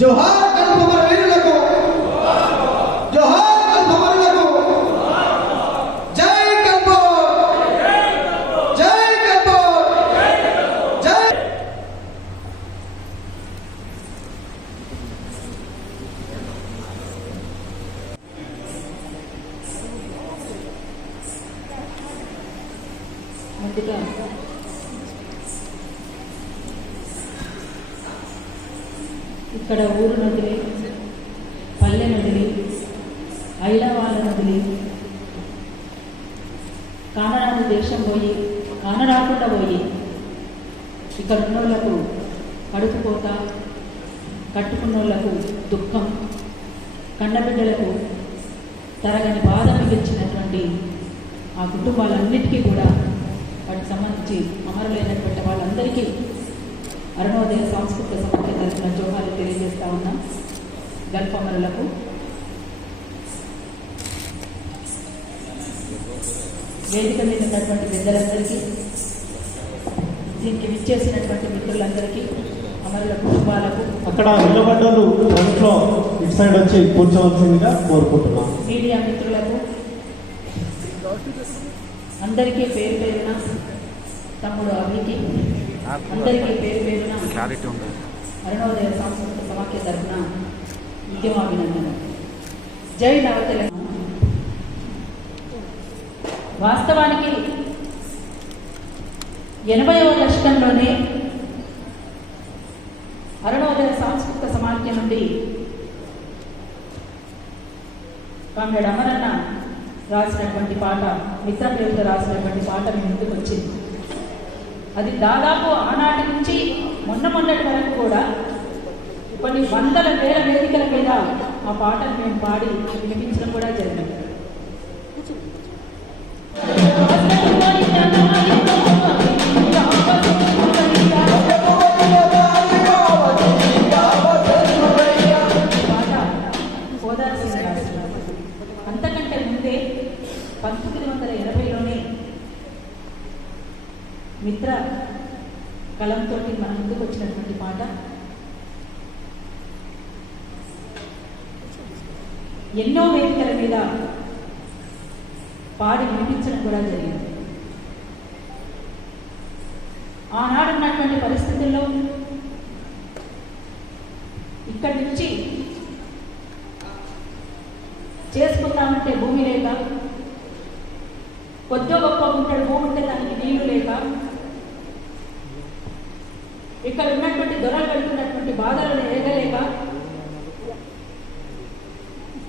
జోహార్ కల్పమర వీరులకు, జోహార్ కల్పమరులకు, జై కల్పూర్, జై కల్పూర్, జై. ముందుగా ఇక్కడ ఊరు నదిలి, పల్లె నదిలి, ఐలవాళ్ళ నదిలి, కానరాని దేశం పోయి కానరాకుండా పోయి ఇక్కడ ఉన్నోళ్లకు కడుపుకోత, కట్టుకున్నోళ్లకు దుఃఖం, కన్నబిడ్డలకు తరగని బాధ మిగిల్చినటువంటి ఆ కుటుంబాలన్నిటికీ కూడా వాటికి సంబంధించి అమరులైనటువంటి వాళ్ళందరికీ అరుణోదయ సాంస్కృతిక సమాఖ్య తరఫున జోహాలు తెలియజేస్తా ఉన్నాం. గల్ఫ్ అమరులకు వేదిక మీద ఉన్నటువంటి పెద్దలందరికీ, దీనికి విచ్చేసినటువంటి మిత్రులందరికీ, అమరుల కుటుంబాలకు, అక్కడ నిలబడ్డలు ఇంట్లో ఇటు సైడ్ వచ్చి కూర్చోవలసిందిగా కోరుకుంటున్నాం. మీడియా మిత్రులకు అందరికీ పేరు పేరున, తమ్ముడు అభికి అందరికీ పేరు పేరున అరుణోదయ సాంస్కృతిక సమాఖ్య తరఫున ఉద్యమాభినందన. జై నవతెలంగాణ. వాస్తవానికి 80వ దశకంలోనే అరుణోదయ సాంస్కృతిక సమాఖ్య నుండి కామ్రేడ్ అమరన్న రాసినటువంటి పాట, మిత్ర పేరుతో రాసినటువంటి పాట మీ ముందుకు వచ్చింది. అది దాదాపు ఆనాటి నుంచి మొన్నటి వరకు కూడా కొన్ని వందల వేల వేదికల మీద ఆ పాటను మేము పాడి వినిపించడం కూడా జరిగింది. అంతకంటే ముందే 1980లోనే మిత్ర కలంతో మన ముందుకు వచ్చినటువంటి పాట ఎన్నో వేదికల మీద పాడి వినిపించడం కూడా జరిగింది. ఆనాడు ఉన్నటువంటి పరిస్థితుల్లో ఇక్కడి నుంచి చేసుకుందామంటే భూమి లేక, కొద్దో గొప్ప ఉంటాడు భూమి ఉంటే దానికి నీళ్లు లేక, ఇక్కడ ఉన్నటువంటి దొరలు పెడుతున్నటువంటి బాధలను ఏగలేక,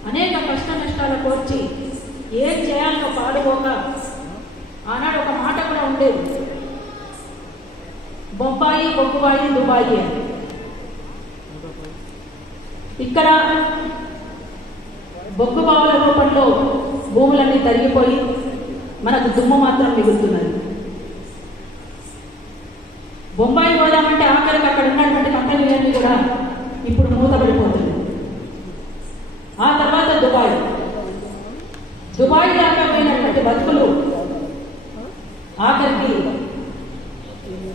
అనేక కష్ట నష్టాలు కోర్చి ఏం చేయాలో పాడుకోక, ఆనాడు ఒక మాట కూడా ఉండేది, బొంబాయి బొగ్గుబాయి దుబాయి అని. ఇక్కడ బొగ్గు బావుల రూపంలో భూములన్నీ తరిగిపోయి మనకు దుమ్ము మాత్రం మిగులుతున్నది. బొంబాయి పోదామంటే ఆఖరికి అక్కడ ఉన్నటువంటి కంపెనీలన్నీ కూడా ఇప్పుడు మూతపడిపోతుంది. ఆ తర్వాత దుబాయ్ దాకా పోయినటువంటి బతుకులు ఆఖరికి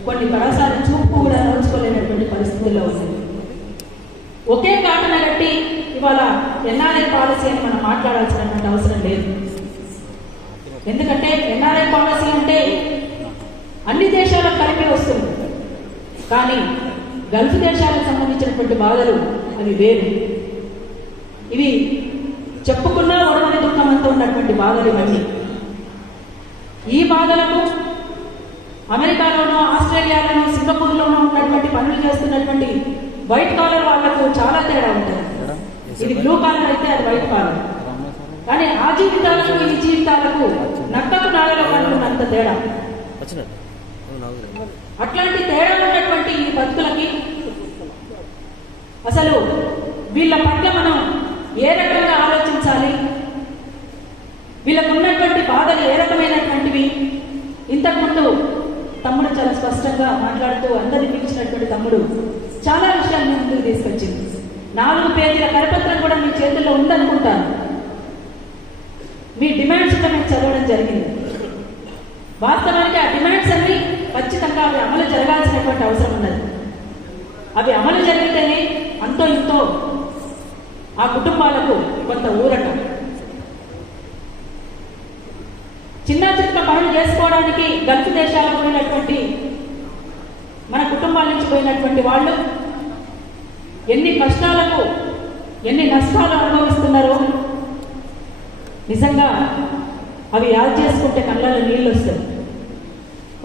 కొన్ని పరసారి చూపు కూడా నడుచుకోలేనటువంటి పరిస్థితుల్లో ఉంది. ఒకే కాటన కట్టి ఇవాళ ఎన్ఆర్ఐ పాలసీ అని మనం మాట్లాడాల్సినటువంటి అవసరం లేదు. ఎందుకంటే ఎన్ఆర్ఐ పాలసీ అంటే అన్ని దేశాలకు కలిపి వస్తుంది, కానీ గల్ఫ్ దేశాలకు సంబంధించినటువంటి బాధలు అవి వేరు. ఇవి చెప్పుకున్నా ఒడవని దుఃఖం అంతా ఉన్నటువంటి బాధలు ఇవన్నీ. ఈ బాధలకు అమెరికాలోనూ, ఆస్ట్రేలియాలోనూ, సింగపూర్లోనూ ఉన్నటువంటి పనులు చేస్తున్నటువంటి వైట్ కాలర్ వాళ్లకు చాలా తేడా ఉంటుంది. ఇది బ్లూ కాలర్ అయితే అది వైట్ కాలర్. కానీ ఆ జీవితాలకు ఈ జీవితాలకు నక్కకు నాగలో కనుకున్నంత తేడా. అట్లాంటి తేడా ఉన్నటువంటి ఈ బతుకులకి అసలు వీళ్ళ పట్ల మనం ఏ రకంగా ఆలోచించాలి, వీళ్ళకు ఉన్నటువంటి బాధలు ఏ రకమైనటువంటివి. ఇంతకుముందు తమ్ముడు చాలా స్పష్టంగా మాట్లాడుతూ అందరినీ పిలిచినటువంటి తమ్ముడు చాలా విషయాలు ముందుకు తీసుకొచ్చింది. 4 పేజీల కరపత్రం కూడా మీ చేతుల్లో ఉందనుకుంటాను. మీ డిమాండ్స్ కూడా మేము చదవడం జరిగింది. వాస్తవానికి ఆ డిమాండ్స్ అన్ని ఖచ్చితంగా అవి అమలు జరగాల్సినటువంటి అవసరం ఉన్నది. అవి అమలు జరిగితేనే అంతో ఇంతో ఆ కుటుంబాలకు కొంత ఊరట. చిన్న చిన్న పనులు చేసుకోవడానికి గల్ఫ్ దేశాలకు పోయినటువంటి మన కుటుంబాల నుంచి పోయినటువంటి వాళ్ళు ఎన్ని కష్టాలకు ఎన్ని నష్టాలు అనుభవిస్తున్నారో నిజంగా అవి యాద్ చేసుకుంటే కళ్ళలో నీళ్ళు వస్తాయి.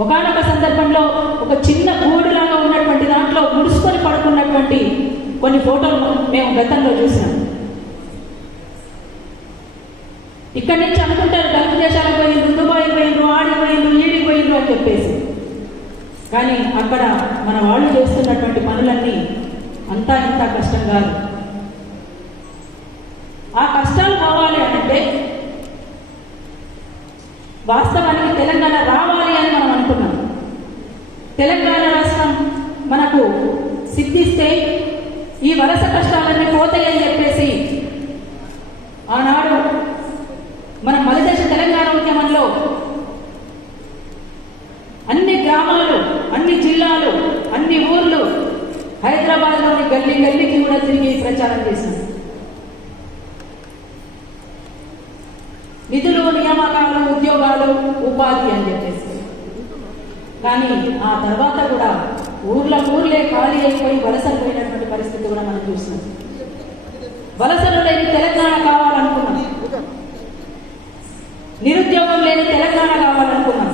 ఒకానొక సందర్భంలో ఒక చిన్న గూడులాగా ఉన్నటువంటి దాంట్లో ముడుచుకొని పడుకున్నటువంటి కొన్ని ఫోటోలు మేము గతంలో చూసినాం. ఇక్కడి నుంచి అనుకుంటారు గల్ఫ్ దేశాలకు పోయిండ్రు, దుబాయ్ పోయిండ్రు, ఆడికి పోయిండ్రు, ఈడికి పోయిండ్రు అని చెప్పేసి. కానీ అక్కడ మన వాళ్ళు చేస్తున్నటువంటి పనులన్నీ అంతా ఇంత కష్టం కాదు. ఆ కష్టాలు పోవాలి అంటే వాస్తవానికి తెలంగాణ రావాలి అని మనం అనుకున్నాం. తెలంగాణ రాష్ట్రం మనకు సిద్ధిస్తే ఈ వలస కష్టాలన్నీ పోతాయి అని చెప్పేసి ఆనాడు మన మలిదశ తెలంగాణ ఉద్యమంలో అన్ని గ్రామాలు, అన్ని జిల్లాలు, అన్ని ఊర్లు, హైదరాబాద్లోని గల్లీ గల్లీకి కూడా తిరిగి ప్రచారం చేశారు. నిధులు, నియామకాలు, ఉద్యోగాలు, ఉపాధి అని చెప్పేసి. కానీ ఆ తర్వాత కూడా ఊర్లే ఖాళీ అయిపోయి వలసలు పోయినటువంటి పరిస్థితి కూడా మనం చూసినాం. వలసలు లేని తెలంగాణ కావాలనుకున్నాం, నిరుద్యోగం లేని తెలంగాణ కావాలనుకున్నాం,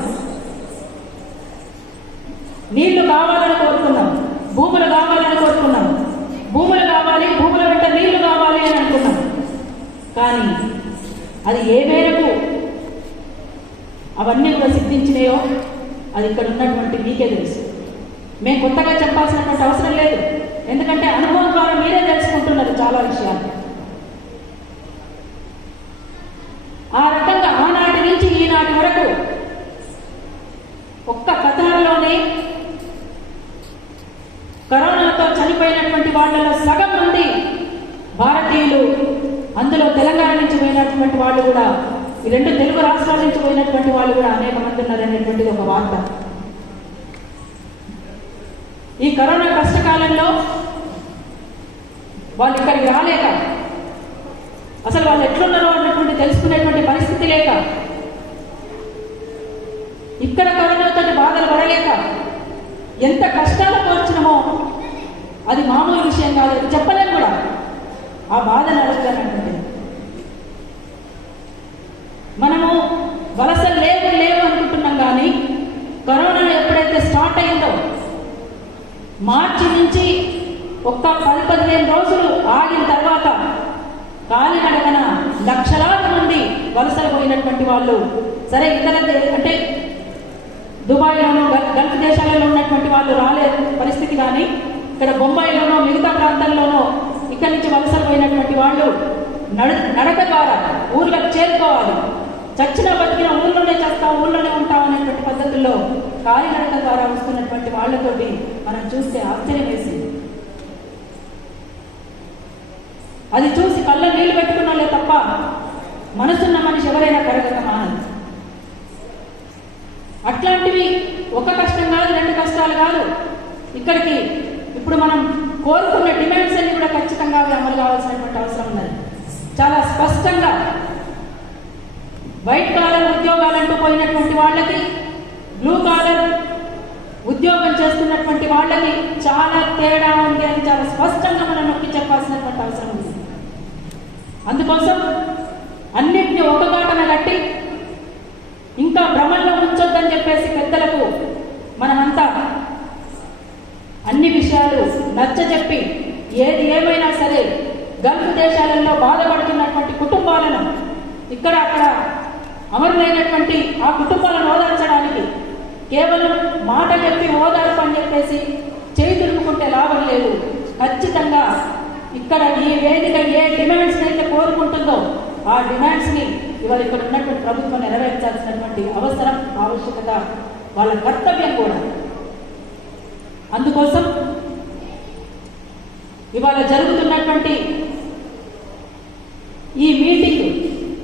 నీళ్లు కావాలని కోరుకున్నాం, భూములు కావాలని కోరుకున్నాం, భూములు కావాలి, భూముల వెంట నీళ్లు కావాలి అని అనుకున్నాం. కానీ అది ఏ మేరకు అవన్నీ కూడా సిద్ధించినాయో అది ఇక్కడ ఉన్నటువంటి మీకే తెలుసు. మేము కొత్తగా చెప్పాల్సినటువంటి అవసరం లేదు, ఎందుకంటే అనుభవం ద్వారా మీరే తెలుసుకుంటున్నారు చాలా విషయాలు. ఆ రకంగా ఆనాటి నుంచి ఈనాటి వరకు ఒక్క కథలోనే కరోనాతో చనిపోయినటువంటి వాళ్ళలో సగం మంది భారతీయులు, అందులో తెలంగాణ నుంచి పోయినటువంటి వాళ్ళు కూడా, ఈ రెండు తెలుగు రాష్ట్రాల నుంచి పోయినటువంటి వాళ్ళు కూడా అనేక మంది ఉన్నారనేటువంటిది ఒక వార్త. ఈ కరోనా కష్టకాలంలో వాళ్ళు ఇక్కడికి రాలేక, అసలు వాళ్ళు ఎట్లున్నారో అన్నటువంటి తెలుసుకునేటువంటి పరిస్థితి లేక, ఇక్కడ కరోనాతో బాధలు పడలేక ఎంత కష్టాలు కోర్చినమో అది మామూలు విషయం కాదు, చెప్పలేం కూడా. ఆ బాధను అడగలేనటువంటి మనము వలసలు లేవు అనుకుంటున్నాం. కానీ కరోనా ఎప్పుడైతే స్టార్ట్ అయిందో మార్చి నుంచి ఒక్క 10-15 రోజులు ఆగిన తర్వాత కాలినడకన లక్షలాది మంది వలసలు పోయినటువంటి వాళ్ళు, సరే ఇతర అంటే దుబాయ్లోనూ గల్ఫ్ దేశాలలో ఉన్నటువంటి వాళ్ళు రాలే పరిస్థితి, కానీ ఇక్కడ బొంబాయిలోనో మిగతా ప్రాంతాల్లోనో ఇక్కడి నుంచి వలసలు పోయినటువంటి వాళ్ళు నడక ద్వారా ఊర్లకు చేరుకోవాలి, చచ్చిన బతికిన ఊళ్ళోనే చేస్తాం, ఊళ్ళోనే ఉంటాం అనేటువంటి పద్ధతుల్లో కాలినడక ద్వారా వస్తున్నటువంటి వాళ్ళతోటి మనం చూస్తే ఆశ్చర్యం వేసింది. అది చూసి కళ్ళ నీళ్లు పెట్టుకున్నాలే తప్ప మనసున్న మనిషి ఎవరైనా కరగక మానదు. అట్లాంటివి ఒక కష్టం కాదు, 2 కష్టాలు కాదు. ఇక్కడికి ఇప్పుడు మనం కోరుకున్న డిమాండ్స్ అన్ని కూడా ఖచ్చితంగా అమలు కావాల్సినటువంటి అవసరం ఉన్నది. చాలా స్పష్టంగా వైట్ కాలర్ ఉద్యోగాలంటూ పోయినటువంటి వాళ్ళకి, బ్లూ కాలర్ ఉద్యోగం చేస్తున్నటువంటి వాళ్ళకి చాలా తేడా ఉంది అని చాలా స్పష్టంగా మనం నొక్కి చెప్పాల్సినటువంటి అవసరం ఉంది. అందుకోసం అన్నింటినీ ఒకగాటన కట్టి ఇంకా భ్రమంలో ఉంచొద్దని చెప్పేసి పెద్దలకు మనమంతా అన్ని విషయాలు నచ్చజెప్పి, ఏది ఏమైనా సరే గల్ఫ్ దేశాలలో బాధపడుతున్నటువంటి కుటుంబాలను, ఇక్కడ అక్కడ అమరులైనటువంటి ఆ కుటుంబాలను ఓదార్చడానికి కేవలం మాట చెప్పి ఓదార్పు అని చెప్పేసి చేయి దులుపుకుంటే లాభం లేదు. ఖచ్చితంగా ఇక్కడ ఈ వేదిక ఏ డిమాండ్స్ అయితే కోరుకుంటుందో ఆ డిమాండ్స్ని ఇవాళ ఇక్కడ ఉన్నటువంటి ప్రభుత్వం నెరవేర్చాల్సినటువంటి అవసరం, ఆవశ్యకత, వాళ్ళ కర్తవ్యం కూడా. అందుకోసం ఇవాళ జరుగుతున్నటువంటి ఈ మీటింగ్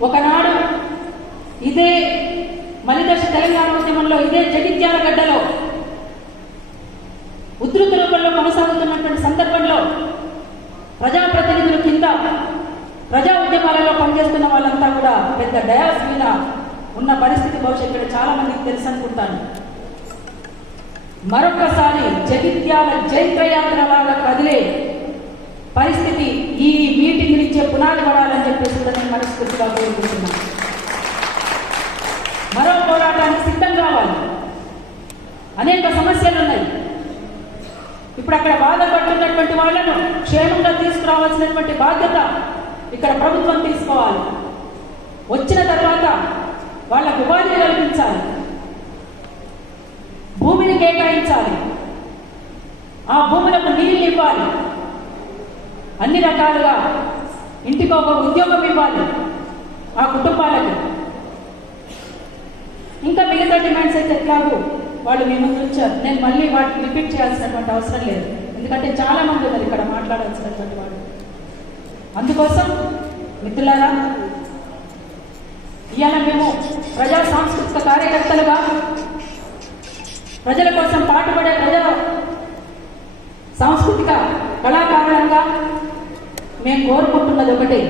ఒకనాడు ఇదే మలిదశ తెలంగాణ ఉద్యమంలో, ఇదే జగిత్యాల గడ్డలో ఉధృత రూపంలో కొనసాగుతున్నటువంటి సందర్భంలో ప్రజాప్రతినిధుల కింద ప్రజా ఉద్యమాలలో పనిచేస్తున్న వాళ్ళంతా కూడా పెద్ద డయాస్ మీద ఉన్న పరిస్థితి బహుశా ఇక్కడ చాలా మందికి తెలుసు అనుకుంటాను. మరొకసారి జగిత్యాల జైత్రయాత్ర లాగా కదిలే పరిస్థితి ఈ మీటింగ్ నుంచే పునాది పడాలని చెప్పేసి కూడా నేను మనస్ఫూర్తిగా కోరుకుంటున్నాను. మరో పోరాటానికి సిద్ధం కావాలి. అనేక సమస్యలు ఉన్నాయి. ఇప్పుడు అక్కడ బాధపడుతున్నటువంటి వాళ్ళను క్షేమంగా తీసుకురావాల్సినటువంటి బాధ్యత ఇక్కడ ప్రభుత్వం తీసుకోవాలి. వచ్చిన తర్వాత వాళ్ళకు ఉపాధి కల్పించాలి, భూమిని కేటాయించాలి, ఆ భూములకు నీళ్లు ఇవ్వాలి, అన్ని రకాలుగా ఇంటికి ఒక ఉద్యోగం ఇవ్వాలి ఆ కుటుంబాలకు. ఇంకా మిగతా డిమాండ్స్ అయితే ఎట్లాగో వాళ్ళు మీ ముందు వచ్చారు. నేను మళ్ళీ వాటిని రిపీట్ చేయాల్సినటువంటి అవసరం లేదు, ఎందుకంటే చాలా మంది ఉన్నారు ఇక్కడ మాట్లాడాల్సినటువంటి వాళ్ళు. అందుకోసం మిత్రులారా, ఇవాళ మేము ప్రజా సాంస్కృతిక కార్యకర్తలుగా ప్రజల కోసం పాటుపడే ప్రజా సాంస్కృతిక కళాకారులంగా మేము కోరుకుంటున్నది ఒకటే,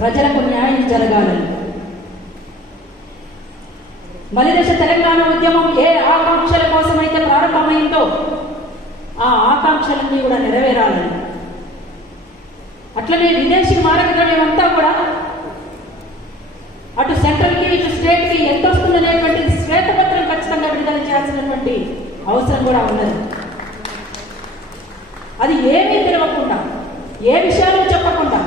ప్రజలకు న్యాయం జరగాలని. మలిదశ తెలంగాణ ఉద్యమం ఏ ఆకాంక్షల కోసమైతే ప్రారంభమైందో ఆ ఆకాంక్షలన్నీ కూడా నెరవేరాలని. అట్లనే విదేశీ మార్గదర్శనం అంతా కూడా అటు సెంట్రల్కి ఇటు స్టేట్కి ఎంత వస్తుందనేటువంటి శ్వేతపత్రం ఖచ్చితంగా విడుదల చేయాల్సినటువంటి అవసరం కూడా ఉన్నది. అది ఏమీ తెలియకుండా, ఏ విషయాలు చెప్పకుండా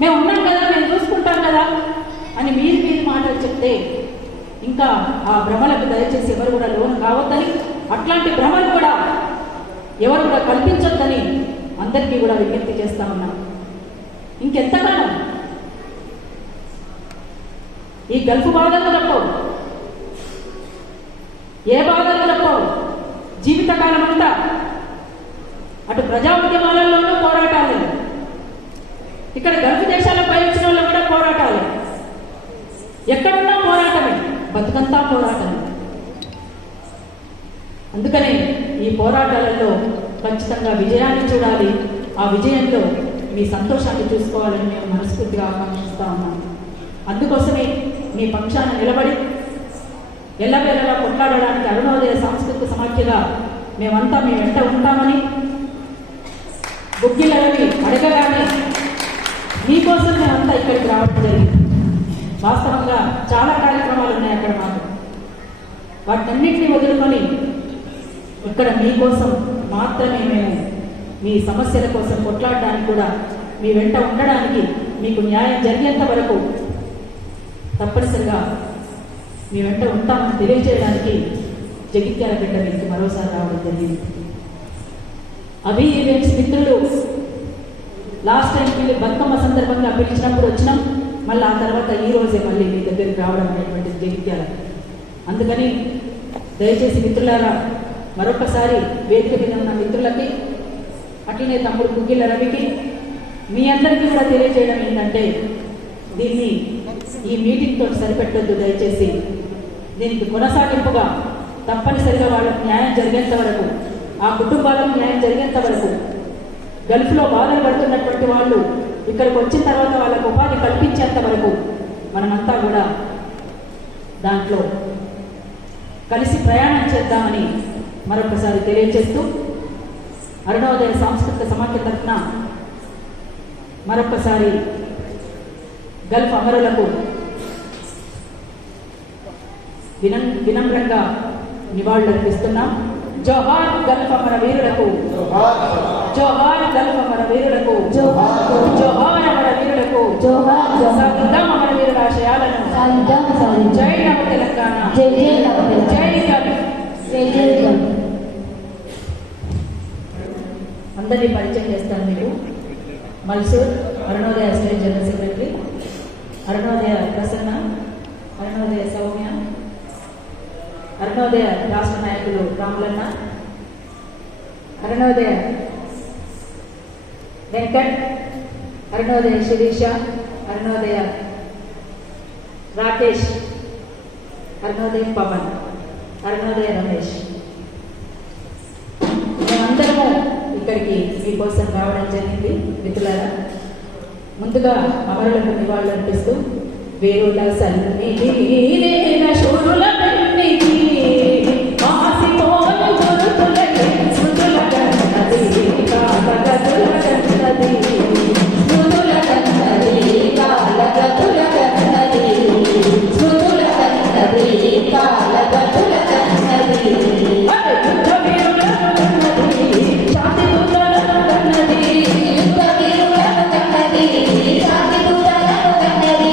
మేము ఉన్నాం కదా, మేము చూసుకుంటాం కదా అని మీరు మాటలు చెప్తే ఇంకా ఆ భ్రమలకు దయచేసి ఎవరు కూడా లోను కావద్దని, అట్లాంటి భ్రమలు కూడా ఎవరు కూడా కల్పించొద్దని అందరికీ కూడా విజ్ఞప్తి చేస్తా ఉన్నాం. ఇంకెంతకాలం ఈ గల్ఫ్ బాధలు తప్పవు, ఏ బాధలు తప్పవు. జీవితకాలం అంతా అటు ప్రజా ఉద్యమాలలోనూ పోరాటాలు, ఇక్కడ గల్ఫ్ దేశాలకు పై వచ్చిన వాళ్ళు కూడా పోరాటాలు, ఎక్కడున్నా పోరాటమే, బతుకంతా పోరాటమే. అందుకనే ఈ పోరాటాలలో ఖచ్చితంగా విజయాన్ని చూడాలి, ఆ విజయంలో మీ సంతోషాన్ని చూసుకోవాలని మేము మనస్ఫూర్తిగా ఆకాంక్షిస్తా ఉన్నాం. అందుకోసమే మీ పక్షాన నిలబడి ఎల్లవేళలా కొట్లాడడానికి అరుణోదయ సాంస్కృతిక సమాఖ్యగా మేమంతా మీ వెంట ఉంటామని గుగ్గిల రవి అడగగానే మీకోసం మేమంతా ఇక్కడికి రావడం జరిగింది. వాస్తవంగా చాలా కార్యక్రమాలు ఉన్నాయి అక్కడ మాకు, వాటన్నింటినీ వదులుకొని ఇక్కడ మీకోసం మాత్రమే మేము మీ సమస్యల కోసం కొట్లాడడానికి కూడా మీ వెంట ఉండడానికి, మీకు న్యాయం జరిగేంత వరకు తప్పనిసరిగా మీ వెంట ఉంటామని తెలియజేయడానికి జగిత్యాల బిడ్డ మీకు మరోసారి రావడం జరిగింది. అవి ఈవెంట్స్ మిత్రులు లాస్ట్ టైం వీళ్ళు బతుకమ్మ సందర్భంగా పిలిచినప్పుడు వచ్చినాం, మళ్ళీ ఆ తర్వాత ఈ రోజే మళ్ళీ మీ దగ్గరికి రావడం అనేటువంటిది జగిత్యాల. అందుకని దయచేసి మిత్రులారా, మరొకసారి వేదిక మీద ఉన్న మిత్రులకి, అట్లనే తమ్ముడు గుగ్గిల రవికి, మీ అందరికీ కూడా తెలియజేయడం ఏంటంటే, దీన్ని ఈ మీటింగ్ తోటి సరిపెట్టొద్దు. దయచేసి దీనికి కొనసాగింపుగా తప్పనిసరిగా వాళ్ళకు న్యాయం జరిగేంత వరకు, ఆ కుటుంబాలకు న్యాయం జరిగేంత వరకు, గల్ఫ్లో బాధలు పడుతున్నటువంటి వాళ్ళు ఇక్కడికి వచ్చిన తర్వాత వాళ్ళకు ఉపాధి కల్పించేంత వరకు మనమంతా కూడా దాంట్లో కలిసి ప్రయాణం చేద్దామని మరొకసారి తెలియజేస్తూ, అరుణోదయ సాంస్కృతిక సమాఖ్య తరఫున మరొకసారి గల్ఫ్ అమరులకు వినమ్రంగా నివాళులర్పిస్తున్నాం. జోహార్ గల్ఫ్ అమర వీరులకు, జోహార్ గల్ఫ్ అమర వీరులకు, జోహార్ అమర వీరులకు, సాధిద్దాం అమర వీరుల ఆశయాలను, జై నవ తెలంగాణ, జై గల్ఫ్, జై గల్ఫ్. అందరినీ పరిచయం చేస్తాను మీకు. Malsoor Arunodaya state general secretary, Arunodaya Prasanna, Arunodaya Soumya, Arunodaya రాష్ట్ర నాయకులు రాములన్న, అరుణోదయ వెంకట్, అరుణోదయ శిరీష, అరుణోదయ రాకేష్, అరుణోదయ పవన్, అరుణోదయ రమేష్. మేమందరము ఇక్కడ ఇక్కడికి మీకోసం రావడం జరిగింది. మిత్రులారా, ముందుగా అమరులకు నివాళులు అర్పిస్తూ వేరుల సన్నిధి శూరుల పెన్నిధి మాసిపోని గురుతులకి స్మృతుల కన్నది కాలగతుల కన్నది స్మృతుల కన్నది కాలగతుల కన్నది స్మృతుల కన్నది కాలగతుల కన్నది యుద్ధ వీరులను కన్నది శాంతి దూతలను కన్నది యుద్ధ వీరులను కన్నది శాంతి దూతలను కన్నది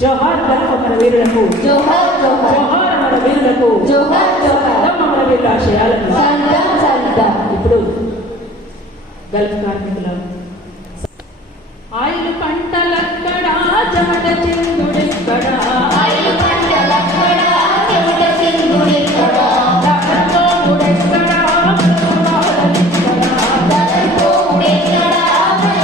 జోహార్ మన వీరులకు జోహార్ జోహార్ మన వీరులకు జోహార్ జోహార్ మన వీరుల ఆశయాలకు ఇప్పుడు గల్ఫ్ కార్మికుల ఆయిల్ పంటలక్కడ జమట చిందుడెక్కడ ఆయిల్ పంటలక్కడ జమట చిందుడెక్కడ దానంతో ముడెక్కడ దానంతో ముడెక్కడ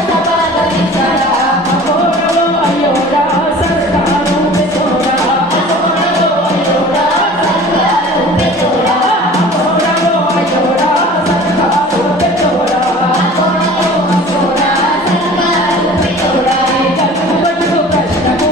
సభాలెక్కడ అమోరో అయోడా సర్కారు పెసోడా అమోరో అయోడా సర్కారు పెసోడా అమోరో అయోడా సర్కారు పెసోడా అమోరో అయోడా సర్కారు పెసోడా కలుగుబట్టు ప్రశ్నకు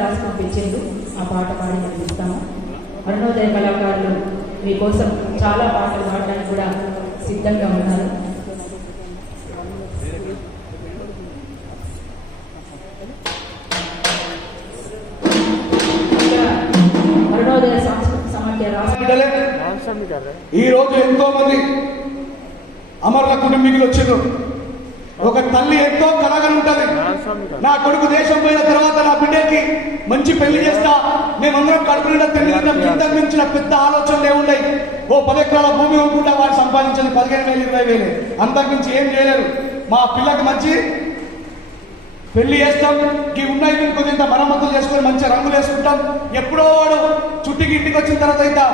రాసి పంపించేందు ఆ పాట పాడి నడిపిస్తాము. అరుణోదయ కళాకారులు మీకోసం చాలా పాటలు పాడడానికి కూడా సిద్ధంగా ఉన్నారు. అరుణోదయ సాంస్కృతిక సమాఖ్య ఈ రోజు ఎంతో మంది అమరుల కుటుంబీకులు వచ్చారు. ఒక తల్లి ఎంతో కలగా ఉంటది, నా కొడుకు దేశం పోయిన తర్వాత నా బిడ్డకి మంచి పెళ్లి చేస్తా, మేమందరం కడుపు నిండా తిండి కింద మించిన పెద్ద ఆలోచనలు ఏమున్నాయి. ఓ 10 ఎకరాల భూమి కొనుక్కుంటా వాడు సంపాదించింది 15,000 20,000, అంతకుమించి ఏం చేయలేరు. మా పిల్లకి మంచి పెళ్లి చేస్తాం, ఈ ఉన్నాయి కొంత మరమ్మతులు చేసుకొని మంచిగా రంగులు వేసుకుంటాం. ఎప్పుడో వాడు చుట్టికి ఇంటికి వచ్చిన తర్వాత అయితే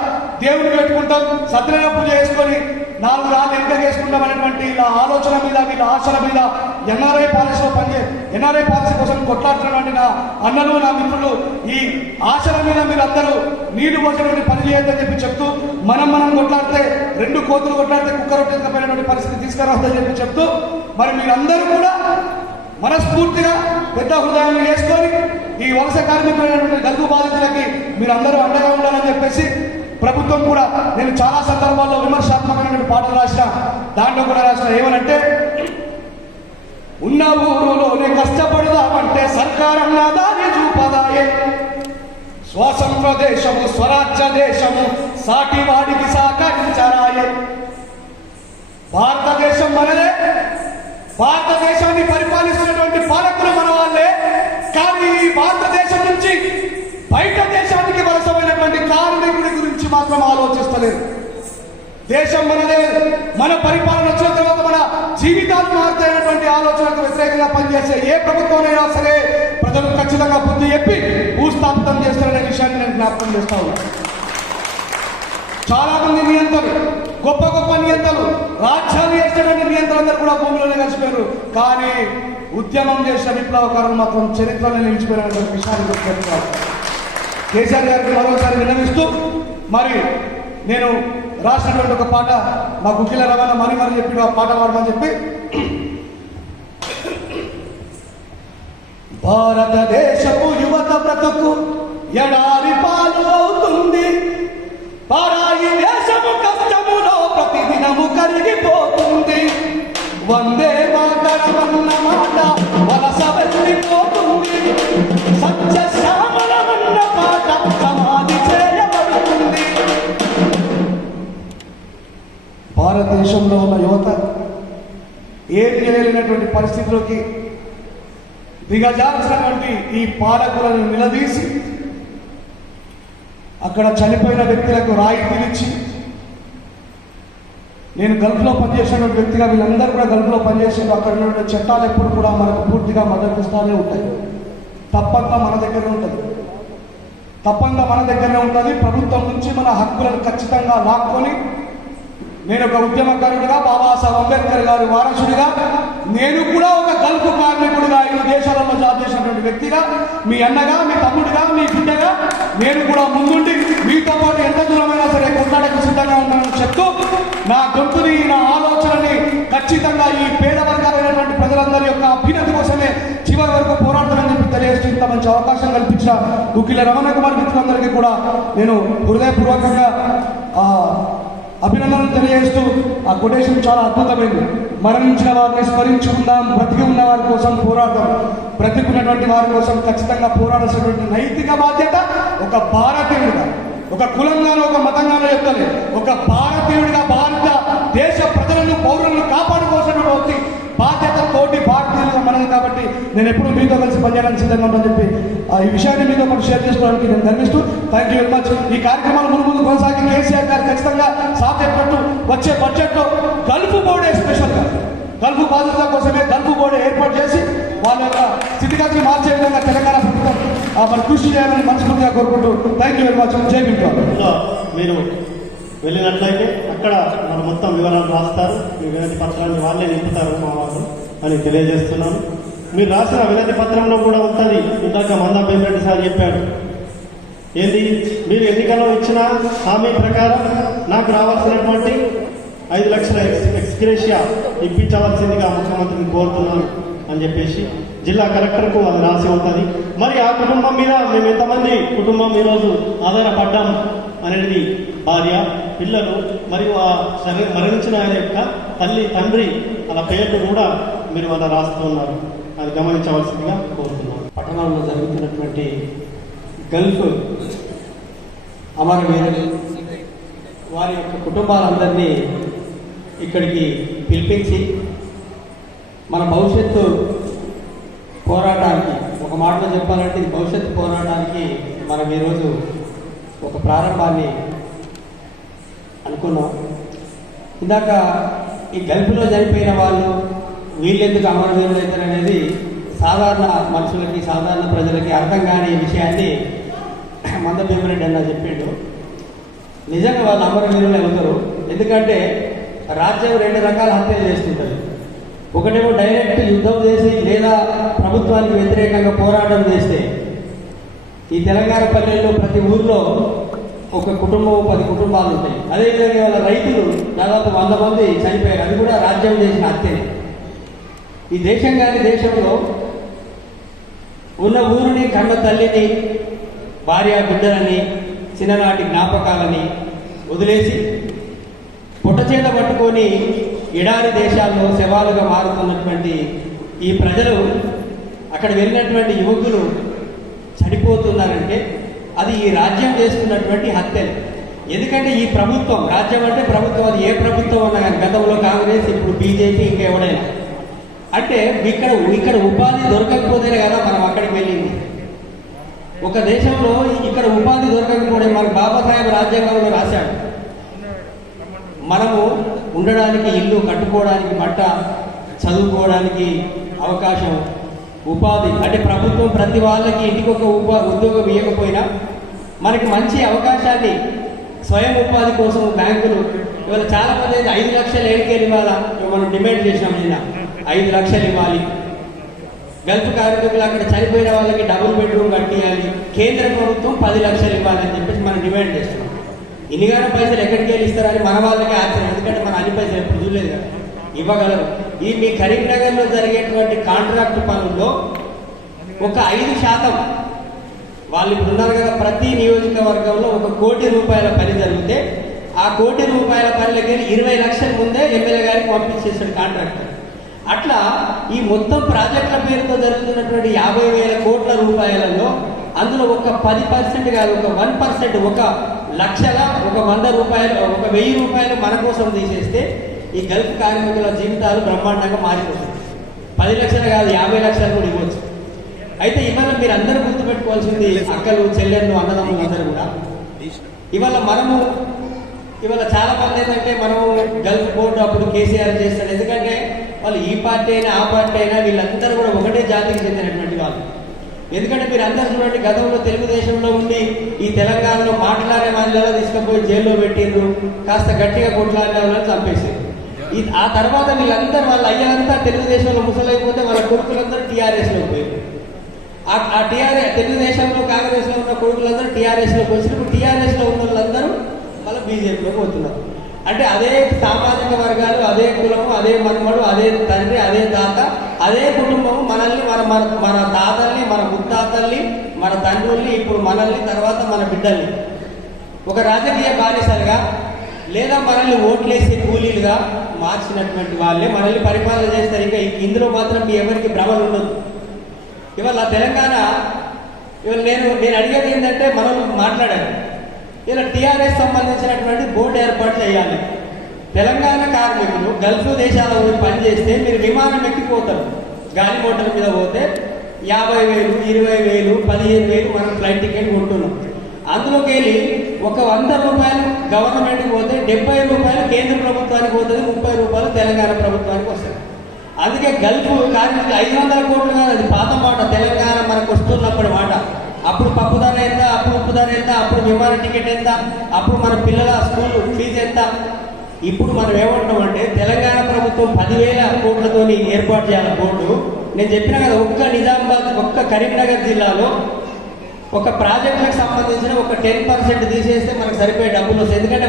దేవుడికి పెట్టుకుంటాం, సత్యనారాయణ పూజ చేసుకొని 4 రాళ్ళు ఎంపిక చేసుకుంటాం అనేటువంటి వీళ్ళ ఆలోచన మీద, వీళ్ళ ఆశల మీద ఎన్ఆర్ఐ పాలసీ కోసం కొట్లాడుతున్నటువంటి నా అన్నలు, నా మిత్రులు, ఈ ఆశల మీద మీరు అందరూ నీళ్లు పోసినటువంటి పని చేయొద్దని చెప్పి చెప్తూ, మనం కొట్లాడితే 2 కోతులు కొట్లాడితే కుక్క రొట్టెపోయినటువంటి పరిస్థితి తీసుకురావద్దని చెప్పి చెప్తూ, మరి మీరందరూ కూడా మనస్ఫూర్తిగా పెద్ద హృదయాన్ని వేసుకొని ఈ వలస కార్మికులైనటువంటి గల్పు బాధితులకి మీరందరూ అండగా ఉండాలని చెప్పేసి ప్రభుత్వం కూడా, నేను చాలా సందర్భాల్లో విమర్శాత్మకమైనటువంటి పాటలు రాసిన, దాంట్లో కూడా రాసిన ఏమనంటే, ఉన్న ఊరులోనే కష్టపడదామంటే సర్కారన్న దారి చూపదాయే, స్వాతంత్ర దేశము స్వరాజ్య దేశము సాటి వాడికి సహకరించరాయే. భారతదేశం మనదే, భారతదేశాన్ని పరిపాలిస్తున్నటువంటి పాలకులు మన వాళ్ళే. కానీ ఈ భారతదేశం నుంచి బయట దేశానికి వలసమైనటువంటి కార్మికుడి గురించి మాత్రం ఆలోచిస్తలేరు. దేశం మనదే, మన పరిపాలన వచ్చిన తర్వాత మన జీవితాలు మారుతాయన్నటువంటి ఆలోచనకు వ్యతిరేకంగా పనిచేసే ఏ ప్రభుత్వమైనా సరే ప్రజలు ఖచ్చితంగా బుద్ధి చెప్పి భూస్థాపితం చేస్తారనే విషయాన్ని నేను జ్ఞాపకం చేస్తా ఉన్నాను. చాలా మంది నియంత్రణలు, గొప్ప నియంత్రణలు, రాజ్యాలు చేసేటువంటి నియంత్రణలు కూడా భూమిలోనే కలిసిపోయారు. కానీ ఉద్యమం చేసిన విప్లవకారులు మాత్రం చరిత్రలో నిలిచిపోయినటువంటి విషయాన్ని గుర్తుపెట్టుకోవాలి. కేసీఆర్ గారికి మరోసారి విన్నవిస్తూ, మరి నేను రాసినటువంటి ఒక పాట మా గుగ్గిల రవాణా మరి చెప్పి ఆ పాట పాడమని చెప్పి, భారతదేశపు యువత బ్రతుకు ఎడారి పాలు అవుతుంది, పరాయి దేశము కష్టములో ప్రతిదినము కరిగిపోతుంది, వందే మాతరమన్న మాట వలస వెళ్ళిపోతుంది, సత్య శ్యామలమన్న పాట సమాధి చేయబడుతుంది. భారతదేశంలో ఉన్న యువత ఏం చేయలేనటువంటి పరిస్థితిలోకి దిగజార్చినటువంటి ఈ పాలకులను నిలదీసి అక్కడ చనిపోయిన వ్యక్తులకు రాయితీనిచ్చి, నేను గల్ఫ్లో పనిచేసినటువంటి వ్యక్తిగా వీళ్ళందరూ కూడా గల్ఫ్లో పనిచేసిన అక్కడ ఉన్నటువంటి చట్టాలు ఎప్పుడు కూడా మనకు పూర్తిగా మద్దతిస్తూనే ఉంటాయి. తప్పంతా మన దగ్గరే ఉంటుంది. ప్రభుత్వం నుంచి మన హక్కులను ఖచ్చితంగా లాక్కొని, నేను ఒక ఉద్యమకారుడిగా, బాబాసాహెబ్ అంబేద్కర్ గారి వారసుడిగా, నేను కూడా ఒక గల్ఫ్ కార్మికుడిగా 5 దేశాలలో జాబ్ చేసినటువంటి వ్యక్తిగా, మీ అన్నగా, మీ తమ్ముడిగా, మీ బిడ్డగా నేను కూడా ముందుండి మీతో పాటు ఎంత దూరమైనా సరే కొట్లాడకు సిద్ధంగా ఉన్నానని చెప్తూ, నా గొంతుని, నా ఆలోచనని ఖచ్చితంగా ఈ పేద వర్గాలైనటువంటి ప్రజలందరి యొక్క అభ్యున్నతి కోసమే చివరి వరకు పోరాడతానని చెప్పి తెలియజేస్తూ, ఇంత మంచి అవకాశం కల్పించిన గుగ్గిల రమణ కుమార్ మిత్రులందరికీ కూడా నేను హృదయపూర్వకంగా అభినందనలు తెలియజేస్తూ, ఆ కొటేషన్ చాలా అద్భుతమైంది. మరణించిన వారిని స్మరించుకుందాం, బ్రతికి ఉన్న వారి కోసం పోరాడదాం, బ్రతికున్నటువంటి వారి కోసం ఖచ్చితంగా పోరాడాల్సినటువంటి నైతిక బాధ్యత ఒక భారతీయుడిగా, ఒక కులంగానో ఒక మతంగానో చెప్తాను, ఒక భారతీయుడిగా భారత దేశ ప్రజలను, పౌరులను కాపాడుకోవాల్సినటువంటి బాధ్యత తోటి భారతీయులుగా మనది. కాబట్టి నేను ఎప్పుడు మీతో కలిసి పనిచేయడానికి సిద్ధంగా ఉందని చెప్పి ఈ విషయాన్ని మీతో పాటు షేర్ చేసుకోవడానికి నేను గర్విస్తూ, థ్యాంక్ యూ వెరీ మచ్. ఈ కార్యక్రమాలు ముందు కొనసాగి కేసీఆర్ గారు ఖచ్చితంగా సాఫ్ చెప్పినట్టు వచ్చే బడ్జెట్లో గల్ఫ్ బోర్డు స్పెషల్గా గల్ఫ్ బాధితుల కోసమే గల్ఫ్ బోర్డు ఏర్పాటు చేసి వాళ్ళ యొక్క స్థితిగతిని మార్చే విధంగా తెలంగాణ ప్రభుత్వం మరి కృషి చేయాలని మనస్ఫూర్తిగా కోరుకుంటూ, థ్యాంక్ యూ వెరీ మచ్. జై భీమ్. మీరు వెళ్ళినట్లయితే అక్కడ మన మొత్తం వివరాలు రాస్తారు, మీ వినతి పత్రాన్ని వాళ్ళే నింపుతారు మా వాళ్ళు అని తెలియజేస్తున్నాను. మీరు రాసిన వినతి పత్రంలో కూడా ఉంటుంది, ఇందాక మందా బెంబెడ్డి సార్ చెప్పాడు, ఏంటి మీరు ఎన్నికల్లో ఇచ్చిన హామీ ప్రకారం నాకు రావాల్సినటువంటి 5 లక్షల ఎక్స్గ్రేషియా ఇప్పించవలసిందిగా ముఖ్యమంత్రిని కోరుతున్నాను అని చెప్పేసి జిల్లా కలెక్టర్కు అది రాసి ఉంటుంది. మరి ఆ కుటుంబం మీద మేము ఎంతమంది కుటుంబం ఈరోజు ఆధారపడ్డాం అనేది భార్య, పిల్లలు మరియు ఆ మరణించిన ఆయన యొక్క తల్లి, తండ్రి అలా పేర్లు కూడా మీరు అలా రాస్తూ ఉన్నారు. అది గమనించవలసిందిగా కోరుతున్నాను. పట్టణంలో జరుగుతున్నటువంటి గల్ఫ్ అమరవీరులు వారి యొక్క కుటుంబాలందరినీ ఇక్కడికి పిలిపించి మన భవిష్యత్తు పోరాటానికి, ఒక మాటలో చెప్పాలంటే ఇది భవిష్యత్తు పోరాటానికి మనం ఈరోజు ఒక ప్రారంభాన్ని అనుకున్నాం. ఇందాక ఈ గల్ఫ్లో చనిపోయిన వాళ్ళు వీళ్ళెందుకు అమరవీరులు అవుతారు అనేది సాధారణ మనుషులకి, సాధారణ ప్రజలకి అర్థం కాని విషయాన్ని మంద భీమరెడ్డి అన్న చెప్పిండు. నిజంగా వాళ్ళు అమరవీరులు అవుతారు. ఎందుకంటే రాజ్యం రెండు రకాల హత్యలు చేస్తుంటుంది. ఒకటేమో డైరెక్ట్ యుద్ధం చేసి లేదా ప్రభుత్వానికి వ్యతిరేకంగా పోరాటం చేస్తే, ఈ తెలంగాణ పల్లెల్లో ప్రతి ఊర్లో ఒక కుటుంబం 10 కుటుంబాలు ఉంటాయి. అదేవిధంగా వాళ్ళ రైతులు దాదాపు 100 మంది చనిపోయారు. అది కూడా రాజ్యం చేసిన హత్యనే. ఈ దేశం కాని దేశంలో ఉన్న ఊరిని, కన్న తల్లిని, భార్య బిడ్డలని, చిన్ననాటి జ్ఞాపకాలని వదిలేసి పుట్టచేత పట్టుకొని ఎడారి దేశాల్లో శవాలుగా మారుతున్నటువంటి ఈ ప్రజలు, అక్కడ వెళ్ళినటువంటి యువకులు చనిపోతున్నారంటే అది ఈ రాజ్యం చేస్తున్నటువంటి హత్యలు. ఎందుకంటే ఈ ప్రభుత్వం, రాజ్యం అంటే ప్రభుత్వం, అది ఏ ప్రభుత్వం అన్నా కానీ, గతంలో కాంగ్రెస్, ఇప్పుడు బీజేపీ, ఇంకా ఎవడైనా, అంటే ఇక్కడ ఉపాధి దొరకకపోతేనే కదా మనం అక్కడికి వెళ్ళింది. ఒక దేశంలో ఇక్కడ ఉపాధి దొరకకపోతే మనకు బాబాసాహెబ్ రాజ్యాంగంలో రాశాడు, మనము ఉండడానికి ఇల్లు, కట్టుకోవడానికి బట్ట, చదువుకోవడానికి అవకాశం, ఉపాధి అంటే ప్రభుత్వం ప్రతి వాళ్ళకి ఇంటికి ఒక ఉద్యోగం ఇవ్వకపోయినా మనకి మంచి అవకాశాన్ని స్వయం ఉపాధి కోసం బ్యాంకులు ఇవాళ చాలా మంది 5 లక్షలు ఏడికేలు ఇవ్వాలా, మనం డిమాండ్ చేసినాం. నిన్న 5 లక్షలు ఇవ్వాలి, గల్ఫ్ కార్మికులు అక్కడ చనిపోయిన వాళ్ళకి డబుల్ బెడ్రూమ్ కట్టియాలి, కేంద్ర ప్రభుత్వం 10 లక్షలు ఇవ్వాలని చెప్పేసి మనం డిమాండ్ చేస్తున్నాం. ఇన్నిగానో పైసలు ఎక్కడికి వెళ్ళి ఇస్తారని మన వాళ్ళకే ఆశ్చర్యం. ఎందుకంటే మన అన్ని పైసలు ఎప్పుడు చూడలేదు కదా, ఇవ్వగలరు. ఈ మీ కరీంనగర్లో జరిగేటువంటి కాంట్రాక్ట్ పనుల్లో ఒక 5% వాళ్ళు ఇప్పుడు ఉన్నారు కదా, ప్రతి నియోజకవర్గంలో 1 కోటి రూపాయల పని జరిగితే ఆ 1 కోటి రూపాయల పనులకి 20 లక్షల ముందే ఎమ్మెల్యే గారికి పంపించేసాడు కాంట్రాక్టర్. అట్లా ఈ మొత్తం ప్రాజెక్టుల పేరుతో జరుగుతున్నటువంటి 50,000 కోట్ల రూపాయలలో అందులో ఒక 10% కాదు, ఒక 1%, 1 లక్షల 100 రూపాయలు, 1000 రూపాయలు మన కోసం తీసేస్తే ఈ గల్ఫ్ కార్మికుల జీవితాలు బ్రహ్మాండంగా మారిపోతుంది. 10 లక్షలు కాదు, 50 లక్షలు కూడా ఇవ్వచ్చు. అయితే ఇవాళ మీరు అందరూ గుర్తుపెట్టుకోవాల్సింది, అక్కలు, చెల్లెళ్ళు, అన్నదమ్ములు అందరూ కూడా ఇవాళ చాలా మంది ఏంటంటే మనము గల్ఫ్ బోర్డు అప్పుడు కేసీఆర్ చేస్తాడు. ఎందుకంటే వాళ్ళు ఈ పార్టీ అయినా ఆ పార్టీ అయినా వీళ్ళందరూ కూడా ఒకటే జాతికి చెందినటువంటి వాళ్ళు. ఎందుకంటే మీరు అందరూ చూడండి, గతంలో తెలుగుదేశంలో ఉండి ఈ తెలంగాణలో మాట్లాడే వాళ్ళలో తీసుకుపోయి జైల్లో పెట్టిండ్రు, కాస్త గట్టిగా కొట్లాడిన వాళ్ళని చంపేసారు. ఆ తర్వాత వీళ్ళందరూ వాళ్ళ అయ్యంతా తెలుగుదేశంలో ముసలైపోతే వాళ్ళ కొడుకులందరూ టీఆర్ఎస్లో పోయారు. ఆ తెలుగుదేశంలో కాంగ్రెస్లో ఉన్న కొడుకులందరూ టీఆర్ఎస్లోకి వచ్చినప్పుడు టీఆర్ఎస్లో ఉన్న వాళ్ళందరూ మళ్ళీ బీజేపీలోకి పోతున్నారు. అంటే అదే సామాజిక వర్గాలు, అదే కులము, అదే మన్మడు, అదే తండ్రి, అదే తాత, అదే కుటుంబము మనల్ని, మన తాతల్ని, మన ముత్తాతల్ని, మన తండ్రుల్ని, ఇప్పుడు మనల్ని, తర్వాత మన బిడ్డల్ని ఒక రాజకీయ బానిసలుగా లేదా మనల్ని ఓట్లేసే కూలీలుగా మార్చినటువంటి వాళ్ళే మనల్ని పరిపాలన చేస్తారు. ఇంకా ఇందులో మాత్రం మీ ఎవరికి భ్రమలు ఉండదు. ఇవాళ తెలంగాణ, ఇవాళ నేను అడిగేది ఏంటంటే, మనం మాట్లాడారు ఇలా టీఆర్ఎస్ సంబంధించినటువంటి బోర్డు ఏర్పాటు చేయాలి. తెలంగాణ కార్మికులు గల్ఫ్ దేశాల పోయి పనిచేస్తే మీరు విమానం ఎక్కిపోతారు, గాలి మోటార్ మీద పోతే 50,000, 20,000, 15,000 మనం ఫ్లైట్ టికెట్ కొంటున్నాం. అందులోకి వెళ్ళి ఒక 100 రూపాయలు గవర్నమెంట్కి పోతే 70 రూపాయలు కేంద్ర ప్రభుత్వానికి పోతుంది, 30 రూపాయలు తెలంగాణ ప్రభుత్వానికి వస్తుంది. అందుకే గల్ఫ్ కార్మికులు 500 కోట్లు కాదు, అది పాత మాట, తెలంగాణ మనకు వస్తున్నప్పుడు మాట. అప్పుడు పప్పు ధర ఎంత, అప్పుడు ఉప్పు ధర ఎంత, అప్పుడు విమాన టికెట్ ఎంత, అప్పుడు మన పిల్లల స్కూల్ ఫీజు ఎంత. ఇప్పుడు మనం ఏమంటామంటే తెలంగాణ ప్రభుత్వం 10,000 కోట్లతో ఏర్పాటు చేయాలి బోర్డు. నేను చెప్పినా కదా, ఒక్క నిజామాబాద్, ఒక్క కరీంనగర్ జిల్లాలో ఒక ప్రాజెక్టులకు సంబంధించిన ఒక 10% తీసేస్తే మనకు సరిపోయే డబ్బులు వస్తాయి. ఎందుకంటే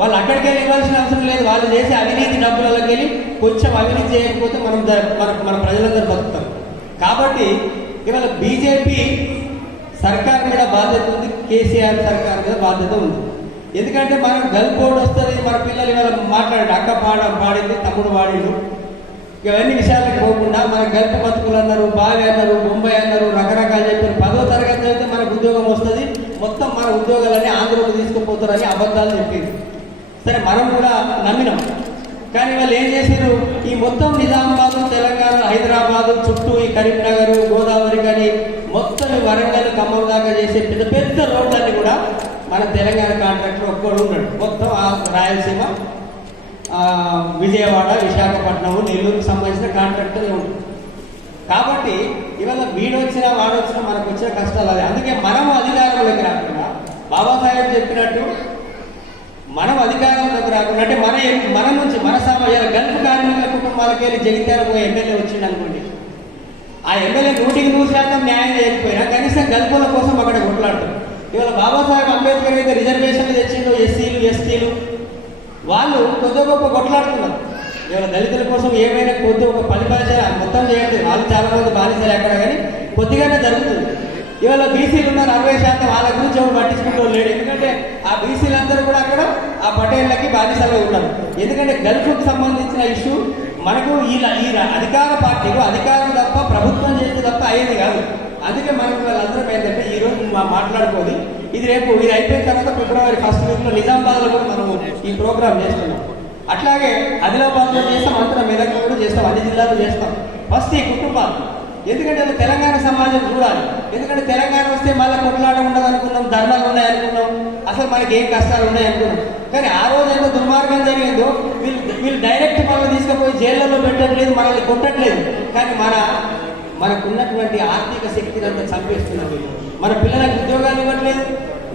వాళ్ళు అక్కడికి వెళ్ళి ఇవ్వాల్సిన అవసరం లేదు. వాళ్ళు చేసే అవినీతి డబ్బులకి వెళ్ళి కొంచెం అవినీతి చేయకపోతే మన ప్రజలందరూ బతుకుతారు. కాబట్టి ఇవాళ బీజేపీ సర్కార్ మీద బాధ్యత ఉంది, కేసీఆర్ సర్కార్ మీద బాధ్యత ఉంది. ఎందుకంటే మనం గల్ఫ్ బోర్డు వస్తుంది, మన పిల్లలు ఇవాళ మాట్లాడండి, అక్క పాడింది, తమ్ముడు పాడిండు, ఇవన్నీ విషయాలకు పోకుండా మన గల్ఫ్ బతుకులు అన్నారు, బావి అన్నారు, ముంబై అన్నారు, రకరకాలు చెప్పారు. 10వ తరగతి చదివితే మనకు ఉద్యోగం వస్తుంది, మొత్తం మన ఉద్యోగాలన్నీ ఆంధ్రలో తీసుకుపోతారని అబద్ధాలు చెప్పింది. సరే మనం కూడా నమ్మినాం. కానీ వాళ్ళు ఏం చేశారు, ఈ మొత్తం నిజామాబాద్, తెలంగాణ, హైదరాబాద్ చుట్టూ ఈ కరీంనగర్, గోదావరి కానీ మొత్తం ఈ వరంగల్, ఖమ్మం దాకా చేసే పెద్ద పెద్ద రోడ్లన్నీ కూడా మన తెలంగాణ కాంట్రాక్టర్ ఒక్కడు ఉన్నాడు. మొత్తం ఆ రాయలసీమ, విజయవాడ, విశాఖపట్నం, నెల్లూరుకు సంబంధించిన కాంట్రాక్టర్ ఉంటుంది. కాబట్టి ఇవాళ వీడొచ్చినా వాడొచ్చినా మనకు వచ్చిన కష్టాలు అదే. అందుకే మనం అధికారంలోకి రాకుండా, బాబాసాహెబ్ చెప్పినట్టు మనం అధికారంలోకి రాకుండా, అంటే మన నుంచి మన సమయాలు గల్ఫ్ కార్మికుల కుటుంబాలకి వెళ్ళి జగిత్యాల పోయి ఎమ్మెల్యే వచ్చిండు అనుకోండి, ఆ ఎమ్మెల్యే 100% న్యాయం చేయకపోయినా కనీసం గల్ఫుల కోసం అక్కడ కొట్లాడుతారు. ఇవాళ బాబాసాహెబ్ అంబేద్కర్ అయితే రిజర్వేషన్లు తెచ్చిండు, ఎస్సీలు, ఎస్టీలు వాళ్ళు కొద్ది గొప్ప కొట్లాడుతున్నారు. ఇవాళ దళితుల కోసం ఏమైనా కొద్ది ఒక 10% మొత్తం చేయండి, వాళ్ళు చాలా మంది బానిసలు ఎక్కడ, కానీ కొద్దిగానే జరుగుతుంది. ఇవాళ బీసీలు ఉన్నారు 60%, వాళ్ళ గురించి ఎవరు పట్టించుకుంటూ లేడు. ఎందుకంటే ఆ బీసీలందరూ కూడా అక్కడ ఆ పటేళ్ళకి బానిసలు ఉన్నారు. ఎందుకంటే గల్ఫ్కు సంబంధించిన ఇష్యూ మనకు ఈ అధికార పార్టీలు అధికారం తప్ప ప్రభుత్వం చేస్తే తప్ప అయ్యేది కాదు. అందుకే మనకు వాళ్ళందరం ఏంటంటే ఈ రోజు మాట్లాడుకోవాలి, ఇది రేపు ఇది అయిపోయిన తర్వాత ఫిబ్రవరి 1st వీక్లో నిజామాబాద్లో కూడా మనము ఈ ప్రోగ్రామ్ చేస్తున్నాం. అట్లాగే ఆదిలాబాద్లో చేస్తాం, అంతా మెదక్లో కూడా చేస్తాం, అన్ని జిల్లాలో చేస్తాం. ఫస్ట్ ఈ కుటుంబాలు, ఎందుకంటే అది తెలంగాణ సమాజం చూడాలి. ఎందుకంటే తెలంగాణ వస్తే మళ్ళీ కొట్లాడ ఉండదు అనుకున్నాం, ధర్నాలు ఉన్నాయి అనుకున్నాం, అసలు మనకి ఏం కష్టాలు ఉన్నాయి అనుకున్నాం. కానీ ఆ రోజు ఎంత దుర్మార్గం జరిగిందో, వీళ్ళు డైరెక్ట్ మనల్ని తీసుకుపోయి జైళ్ళలో పెట్టట్లేదు, మనల్ని కొట్టట్లేదు, కానీ మనకున్నటువంటి ఆర్థిక శక్తిని అంతా చంపేస్తున్నారు. మన పిల్లలకు ఉద్యోగాలు ఇవ్వట్లేదు,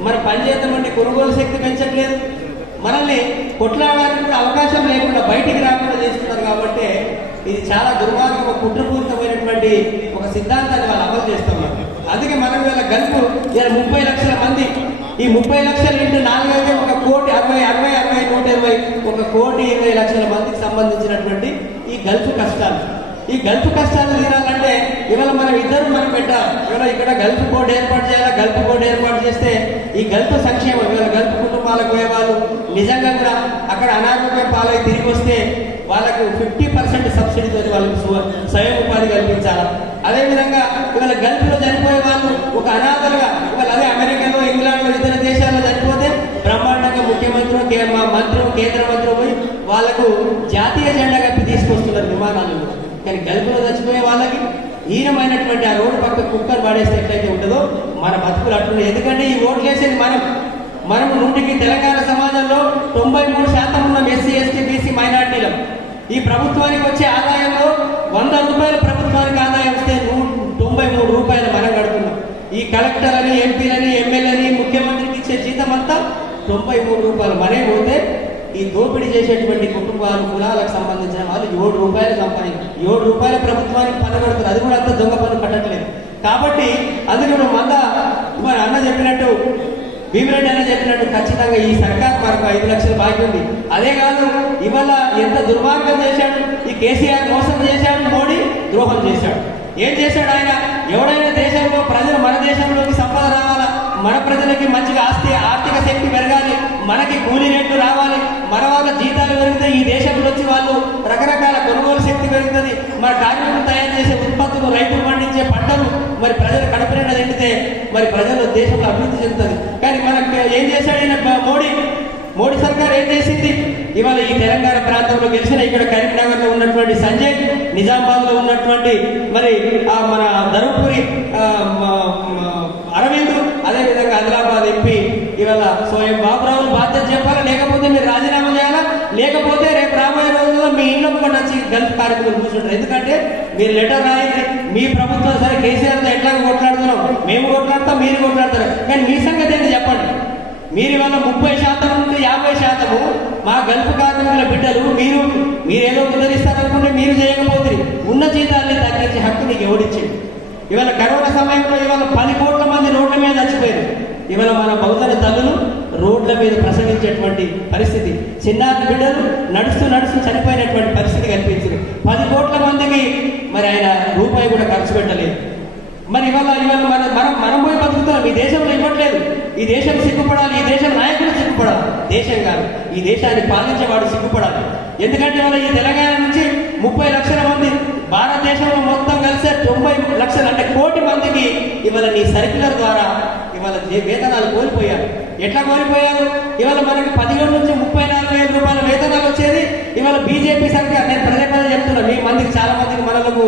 మన పనిచేద్దామంటే కొనుగోలు శక్తి పెంచట్లేదు, మనల్ని కొట్లాడడానికి కూడా అవకాశం లేకుండా బయటికి రాకుండా చేస్తున్నారు. కాబట్టి ఇది చాలా దుర్మార్గం, కుట్రపూరితమైనటువంటి ఒక సిద్ధాంతాన్ని వాళ్ళు అమలు చేస్తున్నారు. అందుకే మనం వీళ్ళ గల్ఫ్ 30 లక్షల మంది, ఈ 30 లక్షలు ఇంటూ 4 అయితే 1,20,60,1,20,1,20,20 మందికి సంబంధించినటువంటి ఈ గల్ఫ్ కష్టాలు. ఈ గల్ఫ్ కష్టాలు తీరాలంటే ఇవాళ మనం పెట్టాలి. ఇవాళ ఇక్కడ గల్ఫ్ బోర్డు ఏర్పాటు చేయాలి. గల్ఫ్ బోర్డు ఏర్పాటు చేస్తే ఈ గల్ఫ్ సంక్షేమం, ఇవాళ గల్ఫ్ కుటుంబాలకు పోయే వాళ్ళు నిజంగా కూడా అక్కడ అనారోగ్యం పాలై తిరిగి వస్తే వాళ్ళకు 50% సబ్సిడీతో వాళ్ళకి స్వయం ఉపాధి కల్పించాలి. అదేవిధంగా ఇవాళ గల్ఫ్లో చనిపోయే వాళ్ళు ఒక అనాథలుగా, ఇవాళ అదే అమెరికాలో, ఇంగ్లాండ్లో, ఇతర దేశాల్లో చనిపోతే బ్రహ్మాండంగా ముఖ్యమంత్రి, మంత్రి, కేంద్ర మంత్రి పోయి వాళ్ళకు జాతీయ జెండా కప్పి తీసుకొస్తున్నారు విమానాలలో. కానీ గల్ఫ్లో చచ్చిపోయే వాళ్ళకి హీనమైనటువంటి ఆ రోడ్డు పక్క కుక్కర్ పడేస్తే ఎట్లయితే ఉంటుందో మన బతుకులు అట్లుండే. ఎందుకంటే ఈ ఓట్లు వేసేది మనం నుండికి తెలంగాణ సమాజంలో 93% ఉన్న ఎస్సీ, ఎస్టీ, బీసీ మైనార్టీలు. ఈ ప్రభుత్వానికి వచ్చే ఆదాయంలో 100 రూపాయలు ప్రభుత్వానికి ఆదాయం వస్తే 93 రూపాయలు మనం కడుతున్నాం. ఈ కలెక్టర్ అని, ఎంపీలని, ఎమ్మెల్యేని, ముఖ్యమంత్రికి ఇచ్చే జీతం అంతా 93 రూపాయలు మనే పోతే ఈ దోపిడీ చేసేటువంటి కుటుంబాలు, కులాలకు సంబంధించిన వాళ్ళు 7 రూపాయలు సంపాదించి 7 రూపాయల ప్రభుత్వానికి పన్ను కడుతున్నారు. అది కూడా అంత దొంగ పన్ను కట్టట్లేదు. కాబట్టి అందుకే మన అన్న చెప్పినట్టు, భీమిరెడ్డి అన్న చెప్పినట్టు ఖచ్చితంగా ఈ సర్కార్ మనకు 5 లక్షలు బాకీ ఉంది. అదే కాదు, ఇవాళ ఎంత దుర్మార్గం చేశాడు ఈ కేసీఆర్, మోసం చేశాడు, మోడీ ద్రోహం చేశాడు. ఏం చేశాడు ఆయన? ఎవడైనా దేశంలో ప్రజలు, మన దేశంలోకి సంపద రావాలా, మన ప్రజలకి మంచిగా ఆర్థిక శక్తి పెరగాలి, మనకి కూలీ రేట్లు రావాలి, మన వాళ్ళ జీతాలు పెరుగుతాయి, ఈ దేశంలో వచ్చి వాళ్ళు రకరకాల కొనుగోలు శక్తి పెరుగుతుంది, మన కార్మికులు తయారు చేసే ఉత్పత్తులు, రైతులు పండించే పంటలు మరి ప్రజలు కడుపు నిండా తింటే మరి ప్రజలు దేశంలో అభివృద్ధి చెందుతుంది. కానీ మనకు ఏం చేశాడు ఈయన మోడీ సర్కార్ ఏం చేసింది? ఇవాళ ఈ తెలంగాణ ప్రాంతంలో గెలిచిన ఇక్కడ కరీంనగర్లో ఉన్నటువంటి సంజయ్, నిజామాబాద్లో ఉన్నటువంటి మరి మన ధర్మపురి అరవింద్, అదేవిధంగా ఆదిలాబాద్ ఎంపీ ఇవాళ స్వయం బాబురావు బాధ్యత చెప్పాలా, లేకపోతే మీరు రాజీనామా చేయాలా, లేకపోతే రేపు రాబోయే రోజుల్లో మీ ఇంట్లో కూడా వచ్చి గల్ఫ్ కార్యక్రమం కూర్చుంటారు. ఎందుకంటే మీరు లెటర్ రాయండి, మీ ప్రభుత్వం సరే కేసీఆర్తో ఎట్లా కొట్లాడుతున్నాం, మేము కొట్లాడతాం, మీరు కొట్లాడతారు, కానీ మీ సంగతి ఏంటి చెప్పండి. మీరు ఇవాళ 30% నుండి 50% మా గల్ఫ్ కార్మికుల బిడ్డలు మీరేదో ఉద్ధరిస్తారనుకుంటే మీరు చేయకపోతే ఉన్న జీతాన్ని తగ్గించే హక్కు నీకు ఎవడిచ్చింది? ఇవాళ కరోనా సమయంలో ఇవాళ 10 కోట్ల మంది రోడ్ల మీద చచ్చిపోయారు. ఇవాళ మన బహుజన తల్లులు రోడ్ల మీద ప్రసవించేటువంటి పరిస్థితి, చిన్నారి బిడ్డలు నడుస్తూ చనిపోయినటువంటి పరిస్థితి కనిపించింది. 10 కోట్ల మందికి మరి ఆయన రూపాయి కూడా ఖర్చు ఖర్చు పెట్టలేదు. మరి ఇవాళ మనం పోయి బతుకుతున్నాం. ఈ దేశంలో ఇవ్వట్లేదు. ఈ దేశం సిగ్గుపడాలి, ఈ దేశం నాయకులు సిగ్గుపడాలి. దేశం కాదు, ఈ దేశాన్ని పాలించేవాడు సిగ్గుపడాలి. ఎందుకంటే ఇవాళ ఈ తెలంగాణ నుంచి 30 లక్షల మంది, భారతదేశంలో మొత్తం కలిసే 90 లక్షలు అంటే కోటి మందికి ఇవాళ నీ సర్క్యులర్ ద్వారా ఇవాళ వేతనాలు కోల్పోయారు. ఎట్లా కోల్పోయారు? ఇవాళ మనకి 17 నుంచి 34,000 రూపాయల వేతనాలు వచ్చేది ఇవాళ బీజేపీ సర్కార్. నేను పదే చెప్తున్నా, మీ మందికి చాలా మందికి మనలకు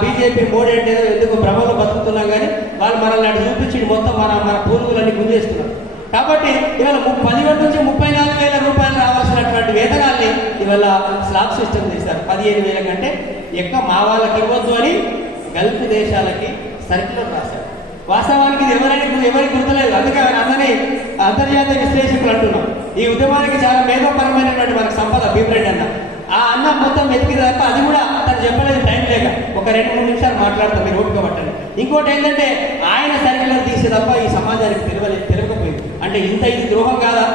బీజేపీ మోడీ అంటే ఎందుకు భ్రమలో బతుకుతున్నాం, కానీ వాళ్ళు మనల్ని అటు చూపించి మొత్తం మన పూర్వీకులన్నీ గుంజేస్తున్నారు. కాబట్టి ఇవాళ 17 నుంచి 34,000 రూపాయలు రావాల్సినటువంటి వేతనాల్ని ఇవాళ స్లాబ్ సిస్టమ్ చేశారు. 15,000 కంటే ఎక్కువ మా వాళ్ళకి ఇవ్వద్దు అని గల్ఫ్ దేశాలకి సర్క్యులర్ రాశారు. వాస్తవానికి ఇది ఎవరికి గుర్తులేదు. అందుకే అందరినీ అంతర్జాతీయ విశ్లేషకులు అంటున్నాం. ఈ ఉద్యమానికి చాలా మేధోపరమైనటువంటి మనకు సంపద భీమరెడ్డి అన్న. ఆ అన్న మొత్తం వెతికి తప్ప అది కూడా తను చెప్పలేదు, టైం లేక. ఒక 2-3 నిమిషాలు మాట్లాడతాం, మీరు ఓపిక పట్టండి. ఇంకోటి ఏంటంటే ఆయన సర్క్యులర్ తీసే తప్ప ఈ సమాజానికి తెలియకపోయింది. అంటే ఇది ద్రోహం కాదా?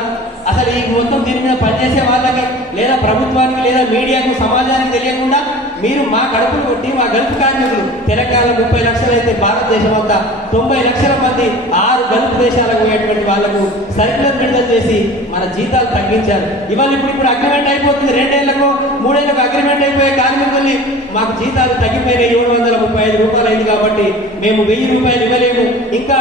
అసలు ఈ మొత్తం దీని మీద పనిచేసే వాళ్ళకి లేదా ప్రభుత్వానికి లేదా మీడియాకు సమాజానికి తెలియకుండా మీరు మా కడుపులు కొట్టి మా గల్ఫ్ కార్మికులు తెలంగాణ 30 లక్షలు అయితే భారతదేశం అంతా 90 లక్షల మంది 6 గల్ఫ్ దేశాలకు పోయేటువంటి వాళ్లకు సర్క్యులర్ విడుదల చేసి మన జీతాలు తగ్గించారు. ఇవాళ ఇప్పుడు అగ్రిమెంట్ అయిపోతుంది. 2 ఏళ్లకు 3 ఏళ్లకు అగ్రిమెంట్ అయిపోయే కార్మికుల్ని మాకు జీతాలు తగ్గిపోయినాయి, 735 రూపాయలు అయింది కాబట్టి మేము 1000 రూపాయలు ఇవ్వలేము. ఇంకా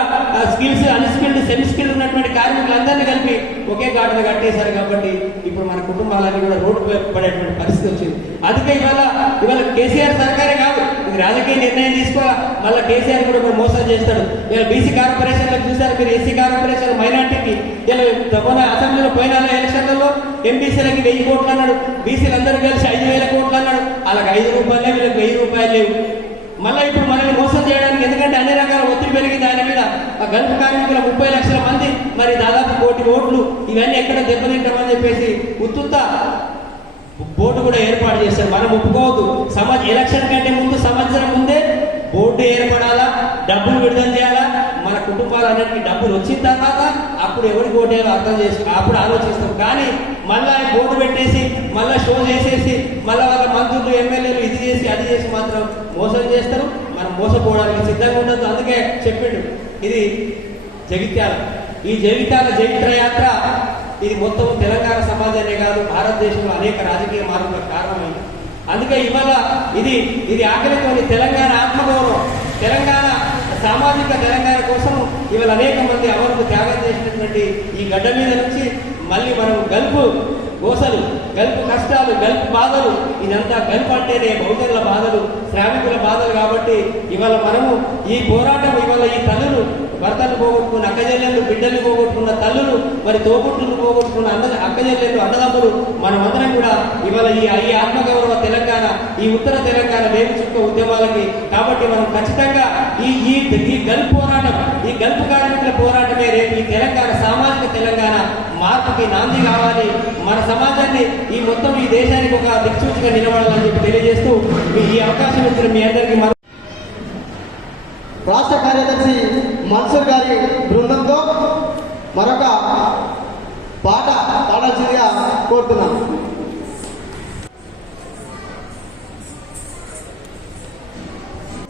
స్కిల్స్, అన్స్కిల్డ్, సెమీ స్కిల్డ్ ఉన్నటువంటి కార్మికులందరినీ కలిపి ఒకే ఘాటును కట్టేశారు. కాబట్టి ఇప్పుడు మన కుటుంబాలన్నీ కూడా రోడ్డు పడేటువంటి పరిస్థితి వచ్చింది. అందుకే ఇవాళ కేసీఆర్ సర్కారే కాదు, ఇది రాజకీయ నిర్ణయం తీసుకోవాలా. మళ్ళీ కేసీఆర్ కూడా మోసం చేస్తాడు. ఇలా బీసీ కార్పొరేషన్లకు చూశారు మీరు, ఎస్సీ కార్పొరేషన్, మైనార్టీకి ఇలా మొన్న అసెంబ్లీలో పోయిన ఎలక్షన్లలో ఎంబీసీలకి 1000 కోట్లు అన్నాడు, బీసీలు అందరూ కలిసి 5,000 కోట్లు అన్నాడు. వాళ్ళకి 5 రూపాయలే, వీళ్ళకి 1000 రూపాయలు లేవు. మళ్ళీ ఇప్పుడు మనల్ని మోసం చేయడానికి, ఎందుకంటే అన్ని రకాల ఒత్తిడి పెరిగింది ఆయన మీద. ఆ గల్ఫ్ కార్మికుల 30 లక్షల మంది, మరి దాదాపు 1 కోటి ఓట్లు, ఇవన్నీ ఎక్కడ దెబ్బతింటామని చెప్పేసి ఉత్తుత్త బోర్డు కూడా ఏర్పాటు చేశారు. మనం ఒప్పుకోవద్దు. ఎలక్షన్ కంటే ముందు, సంవత్సరం ముందే బోర్డు ఏర్పడాలా, డబ్బులు విడుదల చేయాలా. మన కుటుంబాలన్నిటికీ డబ్బులు వచ్చిన తర్వాత అప్పుడు ఎవరికి ఓటేయాలో అర్థం చేసుకుని అప్పుడు ఆలోచిస్తాం. కానీ మళ్ళీ బోర్డు పెట్టేసి మళ్ళీ షో చేసేసి మళ్ళీ వాళ్ళ మంత్రులు, ఎమ్మెల్యేలు ఇది చేసి అది చేసి మాత్రం మోసం చేస్తారు. మనం మోసపోవడానికి సిద్ధంగా ఉండదు. అందుకే చెప్పిండు, ఇది జగిత్యాల, ఈ జగిత్యాల జైత్ర యాత్ర ఇది మొత్తం తెలంగాణ సమాజాన్ని కాదు, భారతదేశంలో అనేక రాజకీయ మార్పులకు కారణమైంది. అందుకే ఇవాళ ఇది ఆఖరితోని తెలంగాణ ఆత్మగౌరవం, తెలంగాణ సామాజిక తెలంగాణ కోసం ఇవాళ అనేక మంది అమరులు త్యాగం చేసినటువంటి ఈ గడ్డ మీద నుంచి మళ్ళీ మనం గల్ఫ్ గోసలు, గల్ఫ్ కష్టాలు, గల్ఫ్ బాధలు, ఇదంతా గల్ఫ్ అంటేనే బహుజనుల బాధలు, శ్రామికుల బాధలు. కాబట్టి ఇవాళ మనము ఈ పోరాటం, ఇవాళ ఈ తల్లులు భర్తలు పోగొట్టుకున్న అక్కజెల్లెళ్ళు, బిడ్డలు పోగొట్టుకున్న తల్లులు, మరి తోబుట్టులు పోగొట్టుకున్న అక్కజెల్లెళ్ళు, అన్నదమ్ములు, మనమందరం కూడా ఇవాళ ఈ ఆత్మగౌరవ తెలంగాణ, ఈ ఉత్తర తెలంగాణ వేగు చుక్క ఉద్యమాలకి. కాబట్టి మనం ఖచ్చితంగా ఈ గల్ఫ్ పోరాటం, ఈ గల్ఫ్ కార్మికుల పోరాటమే రేపు ఈ తెలంగాణ, సామాజిక తెలంగాణ మార్పుకి నాంది కావాలి. మన సమాజాన్ని ఈ మొత్తం ఈ దేశానికి ఒక దిక్సూచిగా నిలబడాలని చెప్పి తెలియజేస్తూ ఈ అవకాశం ఇచ్చిన మీ అందరికీ రాష్ట్ర కార్యదర్శి మన్సూర్ గారి బృందంతో మరొక పాట పాడాల్సిందిగా కోరుతున్నాను.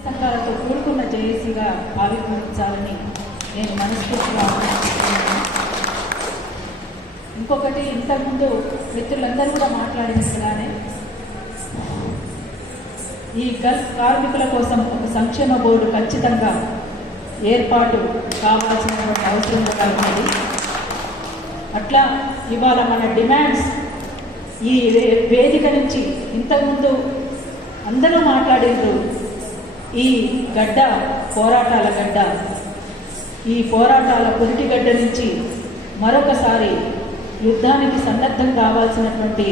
సంఘాలతో కూడుకున్న జేఏసీగా ఆవిర్భవించాలని నేను మనస్ఫూర్తిగా ఆలోచిస్తున్నాను. ఇంకొకటి, ఇంతకుముందు మిత్రులందరూ కూడా మాట్లాడినట్టుగానే ఈ గల్ఫ్ కార్మికుల కోసం ఒక సంక్షేమ బోర్డు ఖచ్చితంగా ఏర్పాటు కావాల్సినటువంటి అవసరం కూడా ఉంది. అట్లా ఇవాళ మన డిమాండ్స్ ఈ వేదిక నుంచి ఇంతకుముందు అందరూ మాట్లాడిండ్రు. ఈ గడ్డ పోరాటాల గడ్డ, ఈ పోరాటాల పురిటిగడ్డ నుంచి మరొకసారి యుద్ధానికి సన్నద్ధం కావాల్సినటువంటి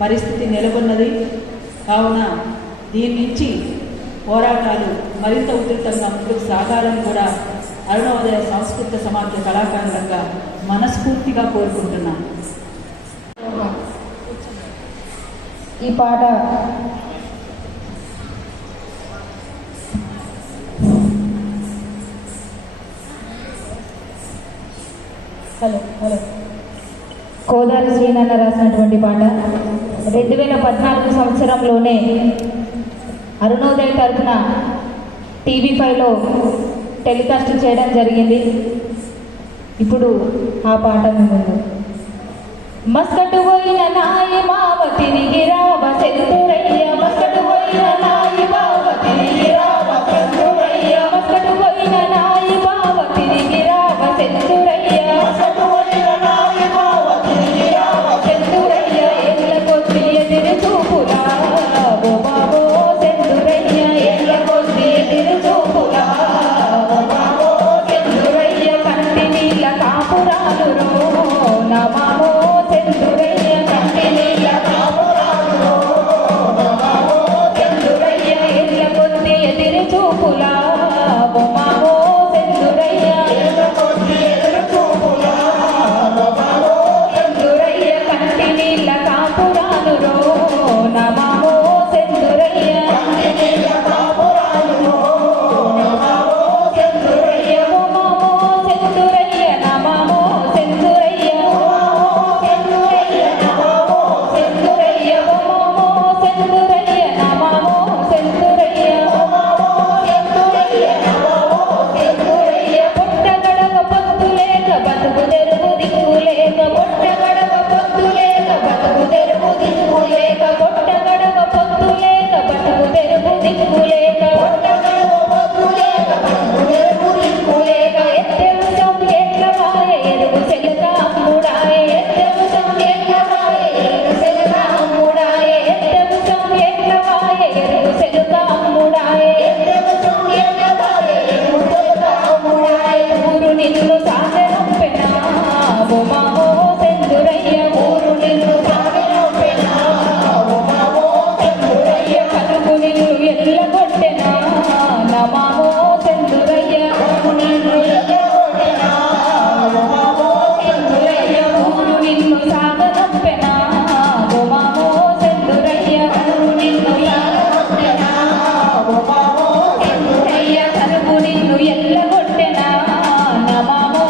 పరిస్థితి నెలకొన్నది. కావున దీని నుంచి పోరాటాలు మరింత ఉధృతంగా ముందుకు సాగాలని కూడా అరుణోదయ సాంస్కృతిక సమాఖ్య కళాకారులంగా మనస్ఫూర్తిగా కోరుకుంటున్నాను. ఈ పాట కోదారి శ్రీనన్న రాసినటువంటి పాట. 2014 సంవత్సరంలోనే అరుణోదయ తరఫున టీవీ5లో టెలికాస్ట్ చేయడం జరిగింది. ఇప్పుడు ఆ పాట మీ ముందు. మస్కటు పోయిన నాయి మావ తిరిగి రావ సెంతురయ్య, మస్కటు పోయిన నాయి మావ తిరిగి రావ సెంతురయ్య, మస్కటు పోయిన నాయి మావ తిరిగి రావ సెంతురయ్య, మస్కటు పోయిన నాయి మావ తిరిగి రావ సెంతురయ్య, ఎల్ల కొద్ది ఎదిరి చూపులా ఓ బాబో సెంతురయ్య, ఎల్ల కొద్ది ఎదిరి చూపులా ఓ బాబో సెంతురయ్య, కంటి నీళ్ళ కాపురాలు నా మామో సెంతురయ్య, కంటి నీళ్ళ కాపురాలు నా మామో సెంతురయ్య, ఎల్ల కొద్ది ఎదిరి చూపులా ఓ మామో సెంతురయ్య, ఎల్ల కొద్ది ఎదిరి చూపులా ఓ మామో సెంతురయ్య, కంటి నీళ్ళ కాపురాలు నా మామో సెంతురయ్య, కంటి నీళ్ళ కాపురాలు నా మామో సెంతురయ్య, ఓ మామో సెంతురయ్య, నా మామో సెంతురయ్య, ఓ మామో సెంతురయ్య, నా మామో సెంతురయ్య, ఓ మామో సెంతురయ్య, నా మామో సెంతురయ్య, ఓ మామో సెంతురయ్య, నా మామో సెంతురయ్య, పొట్ట గడవ పొత్తు లేక బతుకు తెరువు దిక్కు లేక, పొట్ట గడవ పొత్తు లేక బతుకు తెరువు దిక్కు లేక, పొట్ట గడవ పొత్తు లేక బతుకు తెరువు దిక్కు లేక, పొట్ట గడవ పొత్తు లేక బతుకు తెరువు దిక్కు లేక, ఎత్తెంసం ఎట్ల మాయ ఎరుగు సెలక అమ్ముడాయ, ఎత్తెంసం ఎట్ల మాయ ఎరుగు సెలక అమ్ముడాయ, ఎత్తెంసం ఎట్ల మాయ ఎరుగు సెలక అమ్ముడాయ, ఎత్తెంసం ఎట్ల మాయ ఎరుగు సెలక అమ్ముడాయ, ఊరు నిన్ను సాగనంపెనా ఓ మామో సెంతురయ్య, ఊరు నిన్ను సాగనంపెనా ఓ మామో సెంతురయ్య, కలుగు నిన్ను ఎల్లగొట్టెనా నా మామో సెంతురయ్య, కలుగు నిన్ను ఎల్లగొట్టెనా ఓ మామో సెంతురయ్య, ఊరు నిన్ను సాగనంపెనా ఓ మామో సెంతురయ్య, కలుగు నిన్ను సాగనంపెనా ఓ మామో సెంతురయ్య, కలుగు నిన్ను ఎల్లగొట్టెనా నా మామో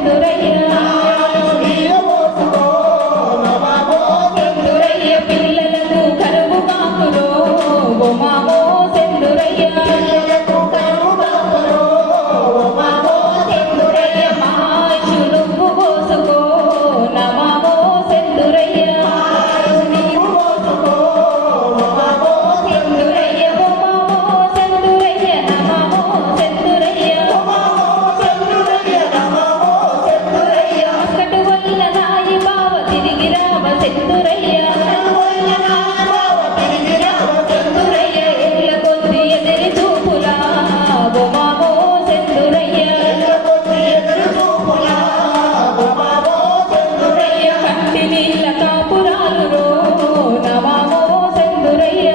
సెందురయ్య సెందురయ్య పిల్లలకు కరువు కాకురో ఓ మామో సెందురయ్య సెందురయ్య మాషు నువ్వు పోసుకో నమామో సెందురయ్య సెందురయ్య ఓ మామో సెందురయ్య నమామో సెందురయ్య మస్కటు వల్ల నాయి బావ తిరిగి రావ సెందురయ్య సెందురయ్య ఎల్ల కొద్ది ఎదిరి చూపులా ఓ మామో సెందురయ్య సెందురయ్య కంటి నీళ్ళ కాపురాలు రో నమామో సెందురయ్య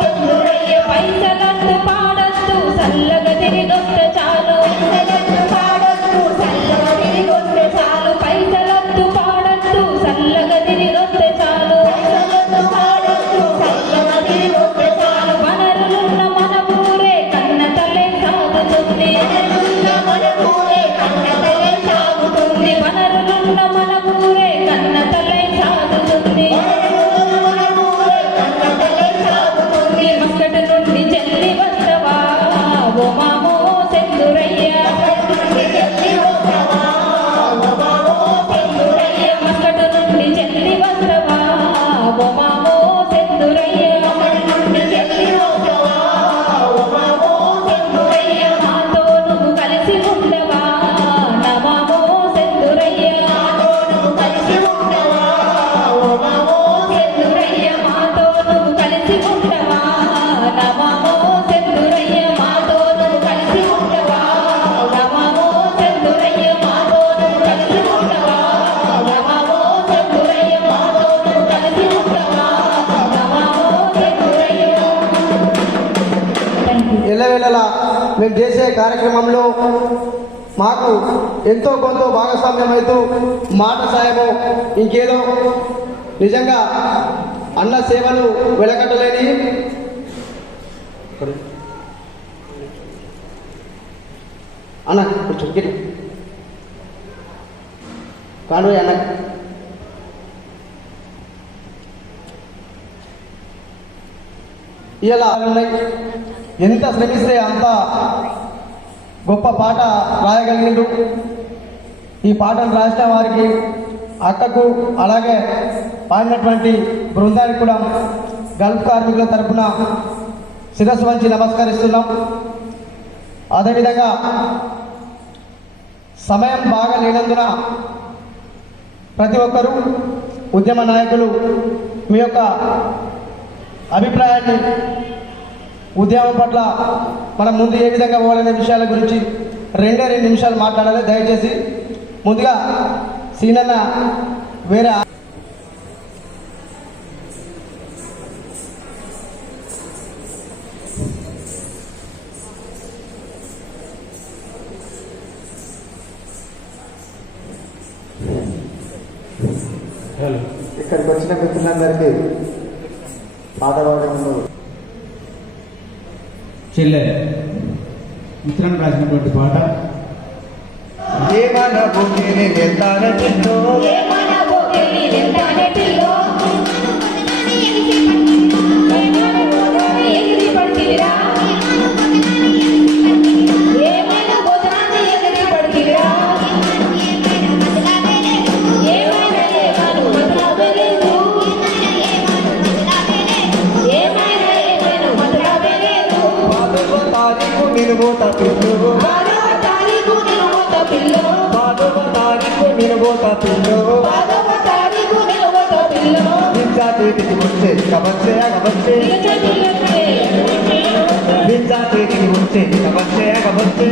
సెందురయ్య పైసలద్దు పాడద్దు సల్లగ తిరిగొస్తే చాలు పైసలద్దు పాడద్దు సల్లగ తిరిగొస్తే చాలు వనరులున్న మన ఊరే కన్న తల్లే సాగుతుంది వనరులున్న మన ఊరే కన్న తల్లే సాగుతుంది మస్కట్ నుండి చెల్లి వస్తవా ఓ మామో సెందురయ్య మస్కట్ నుండి చెల్లి వస్తవా ఓ మామో సెందురయ్య మాతో నువ్వు కలిసి ఉండవా నమామో సెందురయ్య సెందురయ్య మాతో నువ్వు కలిసి ఉండవా నమామో సెందురయ్య మాతో నువ్వు కలిసి ఉండవా నమామో సెందురయ్య మాతో నువ్వు కలిసి ఉండవా నమామో సెందురయ్య మాతో నువ్వు కలిసి ఉండవా నమామో సెందురయ్య. Thank you. ఎల్లవేళలా మేము చేసే కార్యక్రమంలో మాకు ఎంతో కొంత భాగస్వామ్యం అవుతూ మాట సాయము ఇంకేదో నిజంగా అన్న సేవలు వెలకట్టలేని అన్న కొంచెం కాండోయ్ అన్న ఇలా ఎంత శ్రమిస్తే అంత గొప్ప పాట రాయగలిగిండు. ఈ పాటను రాసిన వారికి అక్కకు అలాగే పాడినటువంటి బృందానికి కూడా గల్ఫ్ కార్మికుల తరపున శిరస్సు వంచి నమస్కరిస్తున్నాం. అదేవిధంగా సమయం బాగా లేనందున ప్రతి ఒక్కరూ ఉద్యమ నాయకులు మీ యొక్క అభిప్రాయాన్ని ఉద్యమం పట్ల మనం ముందు ఏ విధంగా పోవాలనే విషయాల గురించి 2 నిమిషాలు మాట్లాడాలి. దయచేసి ముందుగా సీనన్న వేరే ఇక్కడికి వచ్చిన మిత్రులందరికీ పాదవాదములు చెల్లె మిత్రం రాసినటువంటి పాట ఏమన భూమిని వెళ్తానటిలో నిలుబోత పిల్లు నిలుబోత పిల్లు విద్యార్థికి వచ్చే కబచ్చే కబచ్చే విద్యార్థికి వచ్చే కబచ్చే కబచ్చే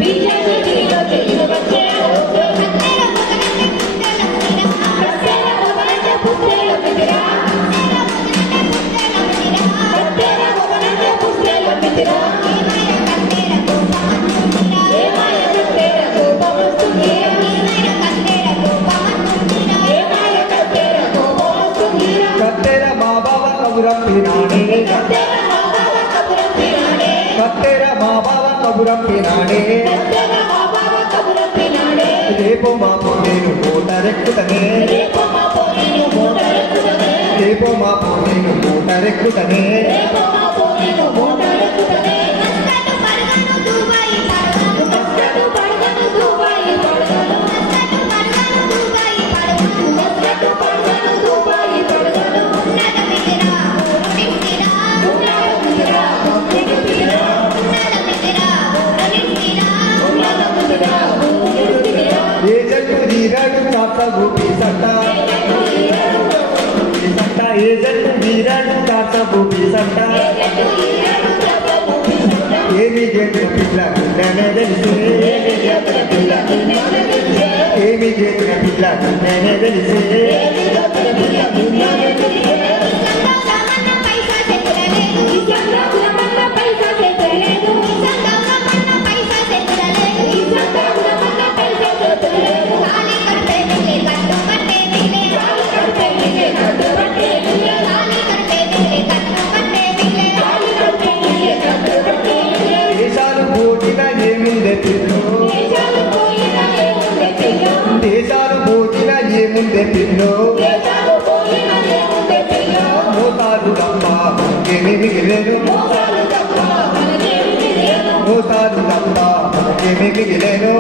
కత్తెర మా బావ కబురం తినాడే కత్తెర మా బావ కబురంపినాడే రేపో మాపో నేను మోటారెక్కుతనే రేపో మాపో నేను మోటారెక్కుతనే ఏ జట్టు వీరాడు కాక గోపి సట్ట ఏ జట్టు వీరాడు కాక గోపి సట్ట ఏమి చేసిన పిల్ల నేనే తెలిసి ఏమి చేసిన పిల్ల నేనే తెలిసి దేశాలు పోటిన ఏముందే పిల్లు దేశాలు పోటిన ఏముందే పిల్లు మోతారు తప్ప మనకేమి మిగిలేను మోతారు తప్ప మనకేమి మిగిలేను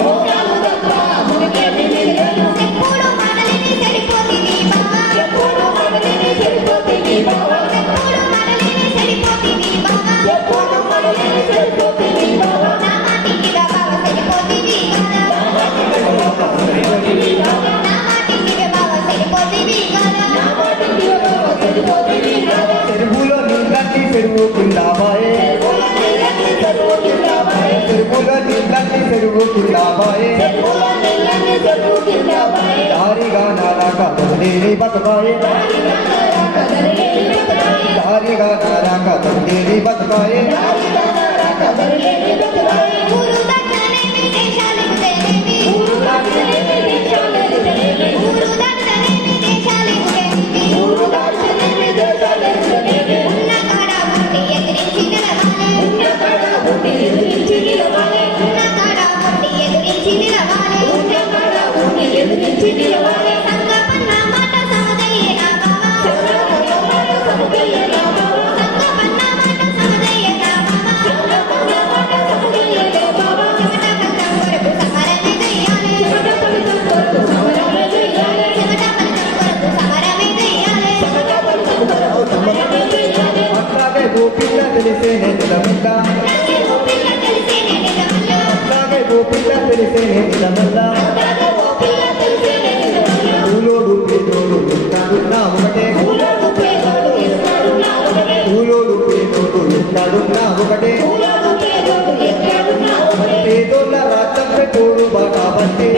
చెరువులో నీళ్ళకి పెరుగుతుందాబాయే చెరువులో నీళ్ళకి పెరుగుతుందాబాయే దారిగా నారాక తండ్రి బతకాయే దారిగా నారాక తండ్రి బతకాయే అట్లాగే గోపిల్ల తెలిసేనే నిలమల్ల అట్లాగే గోపిల్ల తెలిసేనే నిలమల్ల పూలోడు పేదోడు ఉంటాడు నా ఒకటే పూలోడు పేదోడు ఉంటాడు నా ఒకటే పేదోళ్ళ రాజ్యంపై పోరు బాట బట్టి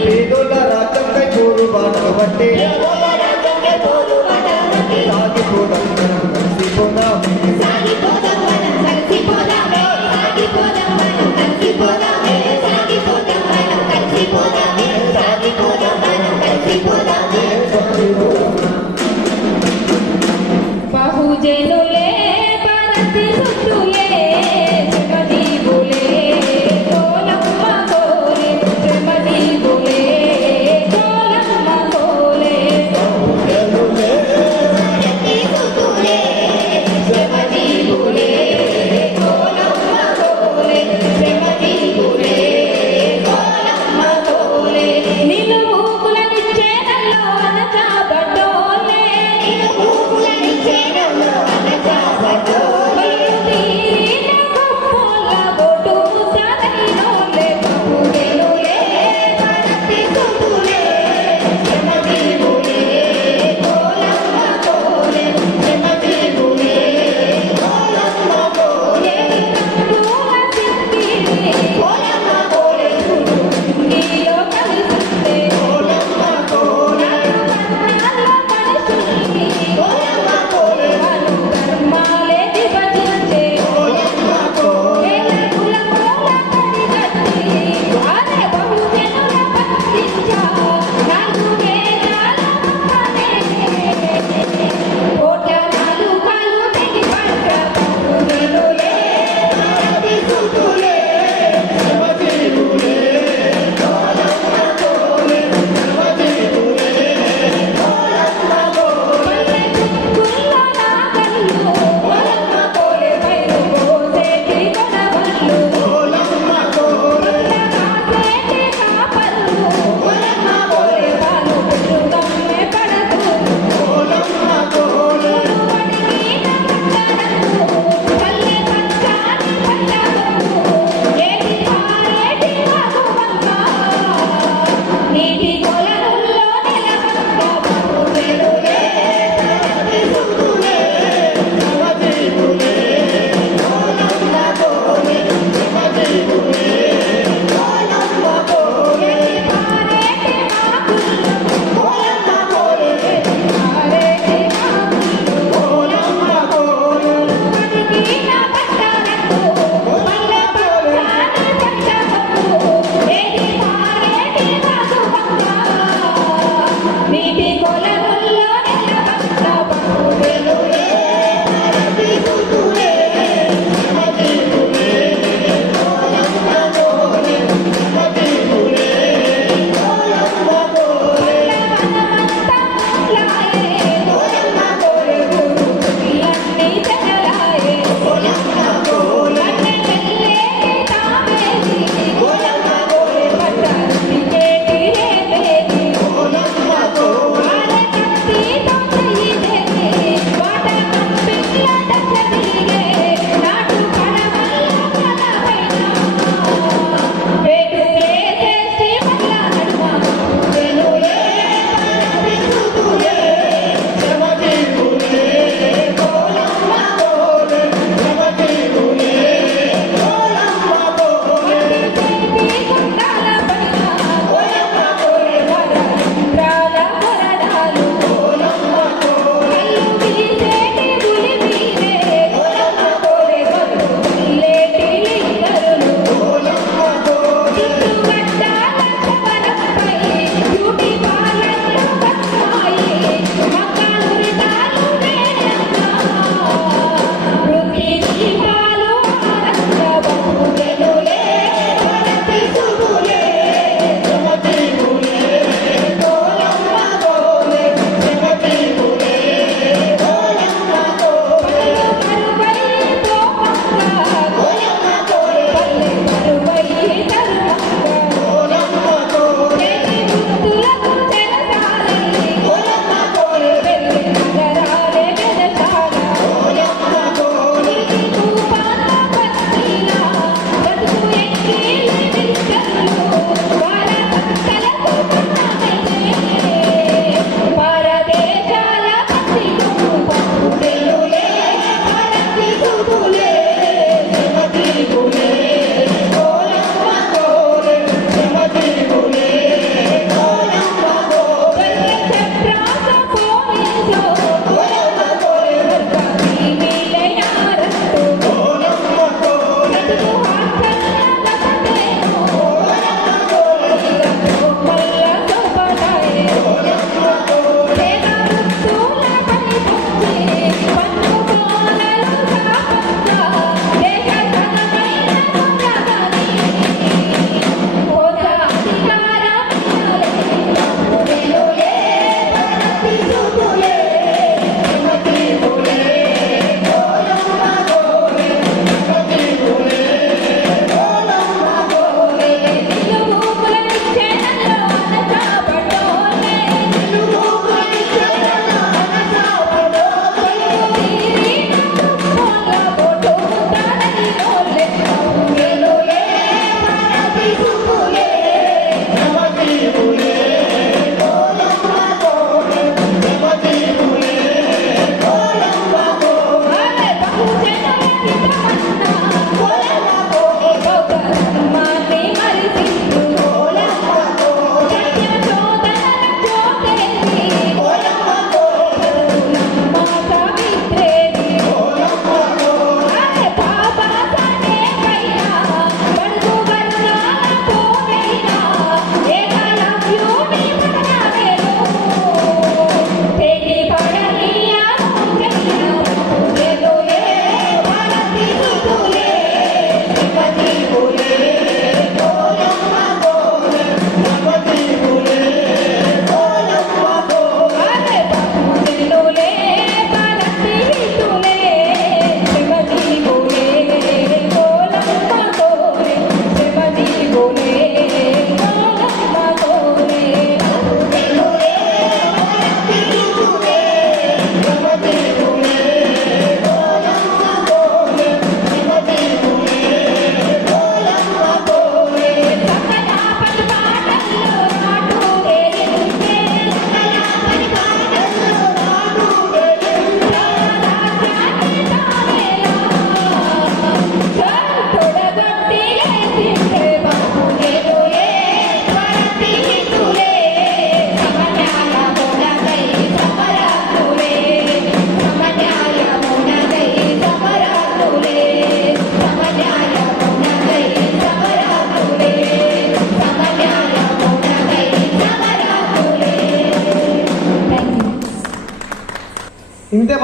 పేదోళ్ళ రాజ్యంపై పోరు బాట బట్టి సాగిపోదాం మనం కలిసిపోదాం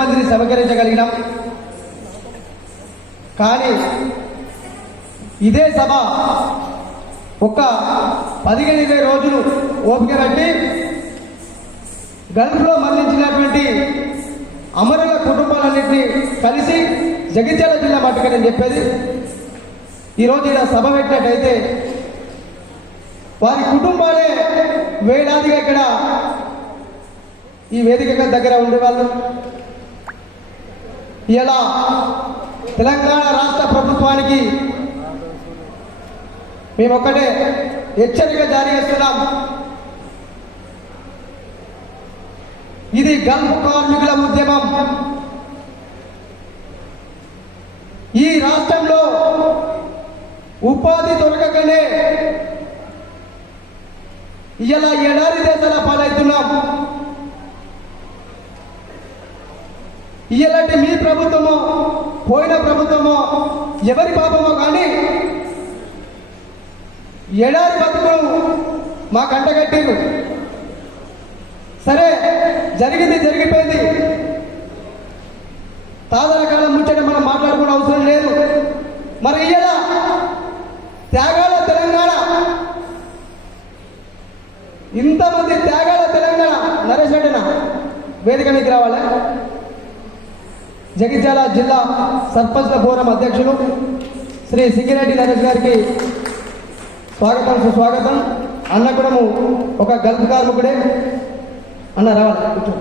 మందిని సమీకరించగలిగినాం. కానీ ఇదే సభ ఒక 15-20 రోజులు ఓపిక పట్టి గల్ఫ్లో మరణించినటువంటి అమరుల కుటుంబాలన్నింటినీ కలిసి జగిత్యాల జిల్లా మట్టుకు నేను చెప్పేది, ఈరోజు ఇలా సభ పెట్టినట్టయితే వారి కుటుంబాలే వేలాదిగా ఇక్కడ ఈ వేదిక దగ్గర ఉండేవాళ్ళు. ఇలా తెలంగాణ రాష్ట్ర ప్రభుత్వానికి మేము ఒక్కటే హెచ్చరిక జారీ చేస్తున్నాం. ఇది గల్ఫ్ కార్మికుల ఉద్యమం. ఈ రాష్ట్రంలో ఉపాధి దొరకకనే ఇలా ఎడారి దేశాల పాలవుతున్నాం. ఇలాంటి మీ ప్రభుత్వమో పోయిన ప్రభుత్వమో ఎవరి పాపమో కానీ ఎడారి బతుకులు మా కంటగట్టిరు. సరే, జరిగింది జరిగిపోయింది. తాతల కాలం ముచ్చట మనం మాట్లాడుకునే అవసరం లేదు. మరి ఇలా త్యాగాల తెలంగాణ, ఇంతమంది త్యాగాల తెలంగాణ. నరేష్ రెడ్డిన వేదిక మీకు రావాలి. జగిత్యాల జిల్లా సర్పంచ్ల ఫోరం అధ్యక్షులు శ్రీ సింగిరెడ్డి నరేష్ గారికి స్వాగతం సుస్వాగతం. అన్న కూడా ఒక గల్ఫ్ కార్మికుడే. అన్న రావాలి, కూర్చో.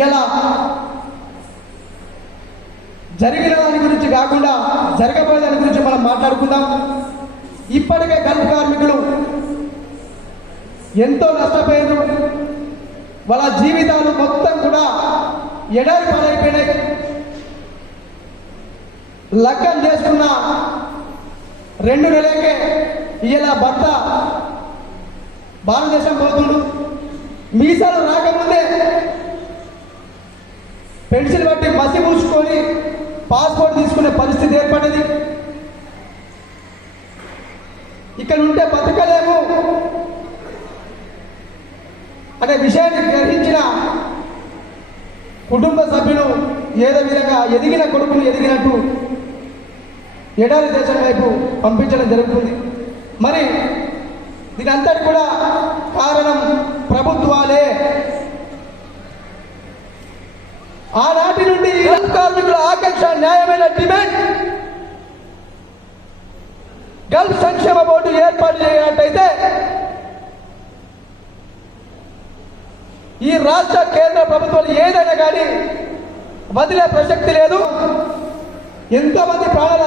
ఇలా జరిగిన దాని గురించి కాకుండా జరగబోయే దాని గురించి మనం మాట్లాడుకుందాం. ఇప్పటికే గల్ఫ్ కార్మికులు ఎంతో నష్టపోయారు. వాళ్ళ జీవితాలు మొత్తం కూడా ఎడారి పాలైపోయినాయి. లగ్గం చేసుకున్న 2 నెలలకే ఇలా భర్త భారతదేశం పోతుండు. మీసాలు రాకముందే పెన్సిల్ బట్టి మసి పూసుకొని పాస్పోర్ట్ తీసుకునే పరిస్థితి ఏర్పడింది. ఇక్కడ ఉంటే బతకలేము అనే విషయాన్ని గ్రహించిన కుటుంబ సభ్యులు ఏదో విధంగా ఎదిగిన కొడుకులు ఎదిగినట్టు ఎడారి దేశం వైపు పంపించడం జరుగుతుంది. మరి దీనంతటి కూడా కారణం ప్రభుత్వాలే. ఆనాటి నుండి గల్ఫ్ కార్మికుల ఆకాంక్ష, న్యాయమైన డిమాండ్ గల్ఫ్ సంక్షేమ బోర్డు ఏర్పాటు చేయనట్టయితే ఈ రాష్ట్ర కేంద్ర ప్రభుత్వాలు ఏదైనా కానీ వదిలే ప్రసక్తి లేదు. ఎంతోమంది ప్రాణాలు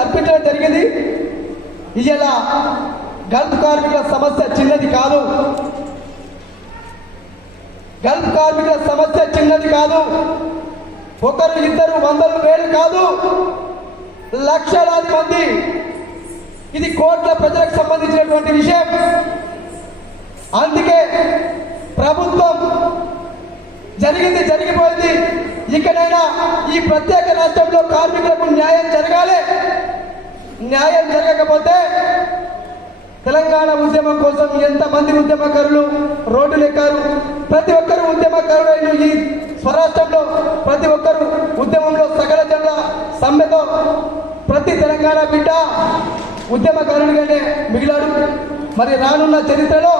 అర్పించడం జరిగింది. ఇలా గల్ఫ్ కార్మికుల సమస్య చిన్నది కాదు. గల్ఫ్ కార్మికుల సమస్య చిన్నది కాదు. ఒకరు ఇద్దరు వందలు వేలు కాదు, లక్షలాది మంది. ఇది కోట్ల ప్రజలకు సంబంధించినటువంటి విషయం. అందుకే ప్రభుత్వం జరిగింది జరిగిపోయింది, ఇకనైనా ఈ ప్రత్యేక రాష్ట్రంలో కార్మికులకు న్యాయం జరగాలి. న్యాయం జరగకపోతే తెలంగాణ ఉద్యమం కోసం ఎంతమంది ఉద్యమకారులు రోడ్డు లెక్కారు. ప్రతి ఒక్కరు ఉద్యమకారులైన ఈ స్వరాష్ట్రంలో ప్రతి ఒక్కరు ఉద్యమంలో సకల జనుల సమ్మెతో ప్రతి తెలంగాణ బిడ్డ ఉద్యమకారునిగానే మిగిలాడు. మరి రానున్న చరిత్రలో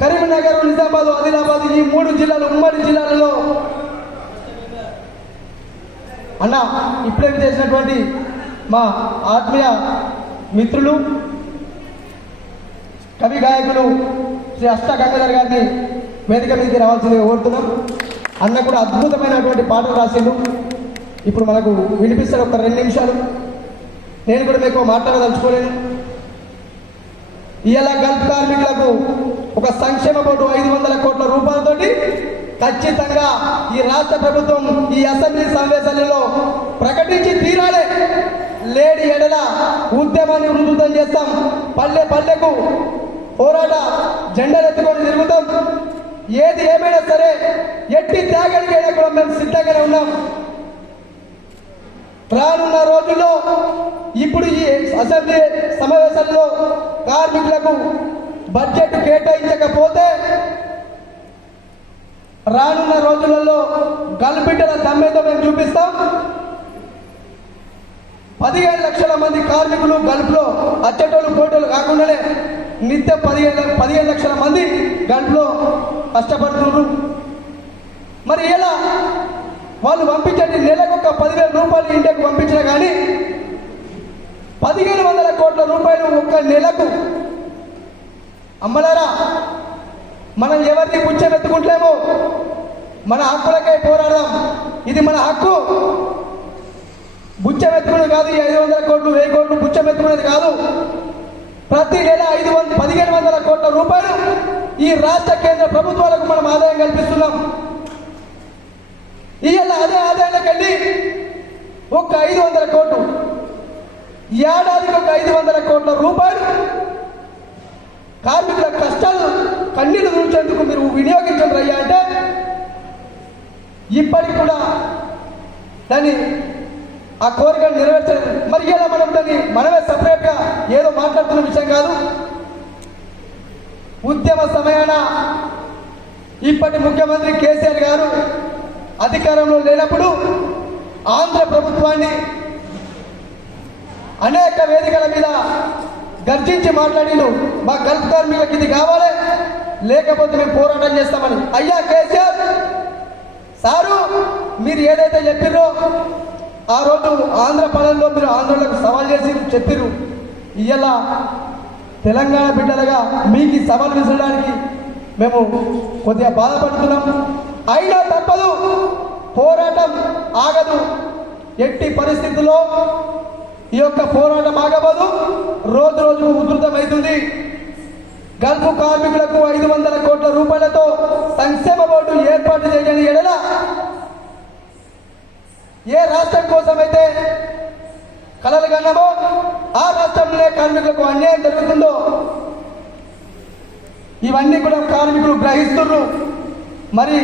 కరీంనగర్, నిజామాబాద్, ఆదిలాబాద్ ఈ 3 జిల్లాలు, ఉమ్మడి జిల్లాలలో అన్న ఇప్పుడే చేసినటువంటి మా ఆత్మీయ మిత్రులు కవి గాయకులు శ్రీ అష్ట గంగాధర్ గారిని వేదిక మీదకి రావాల్సిందిగా కోరుతున్నాం. అన్న కూడా అద్భుతమైనటువంటి పాటలు రాసిండు. ఇప్పుడు మనకు వినిపిస్తారు ఒక 2 నిమిషాలు. నేను కూడా మీకు మాట్లాడదలుచుకోలేను. ఇలా గల్ఫ్ కార్మికులకు ఒక సంక్షేమ బోర్డు 500 కోట్ల రూపాయలతోటి ఖచ్చితంగా ఈ రాష్ట్ర ప్రభుత్వం ఈ అసెంబ్లీ సమావేశాలలో ప్రకటించి తీరాలి. లేడి ఎడల ఉద్యమాన్ని ఉధృతం చేస్తాం. పల్లె పల్లెకు పోరాట జెండాలు ఎత్తుకొని తిరుగుతాం. ఏది ఏమైనా సరే ఎట్టి త్యాగానికి కూడా మేము సిద్ధంగానే ఉన్నాం. రానున్న రోజుల్లో ఇప్పుడు ఈ అసెంబ్లీ సమావేశాల్లో కార్మికులకు బడ్జెట్ కేటాయించకపోతే రానున్న రోజులలో గల్బిడ్డల దమ్మేతో మేము చూపిస్తాం. 15 లక్షల మంది కార్మికులు గల్ఫ్లో అచ్చటోళ్ళు పోటోళ్ళు కాకుండానే నిత్యం 15 లక్షల మంది గల్ఫ్లో కష్టపడుతున్నారు. మరి ఎలా వాళ్ళు పంపించండి, నెలకు ఒక 10,000 రూపాయలు ఇంటికి పంపించినా కానీ 1,500 కోట్ల రూపాయలు ఒక్క నెలకు. అమ్మలారా, మనం ఎవరిని పుచ్చమెత్తుకుంటలేమో, మన హక్కులకై పోరాడదాం. ఇది మన హక్కు. బుచ్చమెత్తుకునేది కాదు. ఈ 500 కోట్లు 1000 కోట్లు బుచ్చమెత్తుకునేది కాదు. ప్రతి నెల 1,500 కోట్ల రూపాయలు ఈ రాష్ట్ర కేంద్ర ప్రభుత్వాలకు మనం ఆదాయం కల్పిస్తున్నాం. ఇవాళ అదే ఆదాయానికి వెళ్ళి ఒక 500 కోట్లు, ఏడాదికి ఒక 500 కోట్ల రూపాయలు కార్మికుల కష్టాలు కన్నీళ్లు తుడిచేందుకు మీరు వినియోగించండి అయ్యా అంటే ఇప్పటికి కూడా దాన్ని ఆ కోరికను నెరవేర్చలేదు. మరి ఇలా మనం దాన్ని మనమే సపరేట్గా ఏదో మాట్లాడుతున్న విషయం కాదు. ఉద్యమ సమయాన ఇప్పటి ముఖ్యమంత్రి కేసీఆర్ గారు అధికారంలో లేనప్పుడు ఆంధ్ర ప్రభుత్వాన్ని అనేక వేదికల మీద గర్జించి మాట్లాడిండు. మా గల్ఫ్ కార్మికులకు ఇది కావాలి, లేకపోతే మేము పోరాటం చేస్తామని. అయ్యా కేసీఆర్ సారు, మీరు ఏదైతే చెప్పిర్రో ఆ రోజు ఆంధ్ర పాలనలో మీరు ఆంధ్రులకు సవాల్ చేసి చెప్పిర్రు. ఇవాళ తెలంగాణ బిడ్డలుగా మీకు ఈ సవాల్ విసరడానికి మేము కొద్దిగా బాధపడుతున్నాం. అయినా తప్పదు, పోరాటం ఆగదు. ఎట్టి పరిస్థితుల్లో ఈ యొక్క పోరాటం ఆగబోదు, రోజు రోజు ఉధృతమవుతుంది. గల్ఫ్ కార్మికులకు 500 కోట్ల రూపాయలతో సంక్షేమ బోర్డు ఏర్పాటు చేయని ఎడల ఏ రాష్ట్రం కోసమైతే కలలు కన్నామో ఆ రాష్ట్రంలో కార్మికులకు అన్యాయం జరుగుతుందో ఇవన్నీ కూడా కార్మికులు గ్రహిస్తున్నారు. మరి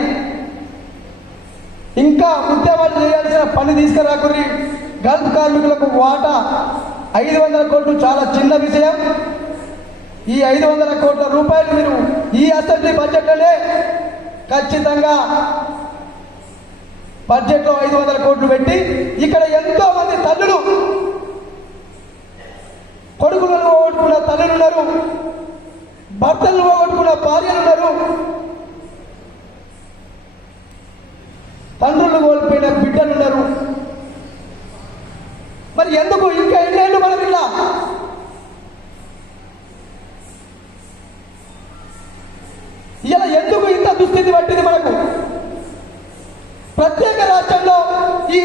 ఇంకా ఉద్యమాలు చేయాల్సిన పని తీసుకురాకుర్రి. గల్ఫ్ కార్మికులకు వాటా 500 కోట్లు చాలా చిన్న విషయం. ఈ 500 కోట్ల రూపాయలు మీరు ఈ అసెంబ్లీ బడ్జెట్లోనే ఖచ్చితంగా బడ్జెట్లో 500 కోట్లు పెట్టి ఇక్కడ ఎంతో మంది తల్లులు, కొడుకులను పోగొట్టుకున్న తల్లులు ఉన్నారు, భర్తలను పోగొట్టుకున్న భార్యలు ఉన్నారు, తండ్రులు కోల్పోయిన బిడ్డలు ఉన్నారు. మరి ఎందుకు ఇంకా ఎన్నేళ్ళు మనం ఇలా ఎందుకు ఇంత దుస్థితి పట్టింది మనకు? ప్రత్యేక రాష్ట్రంలో ఈ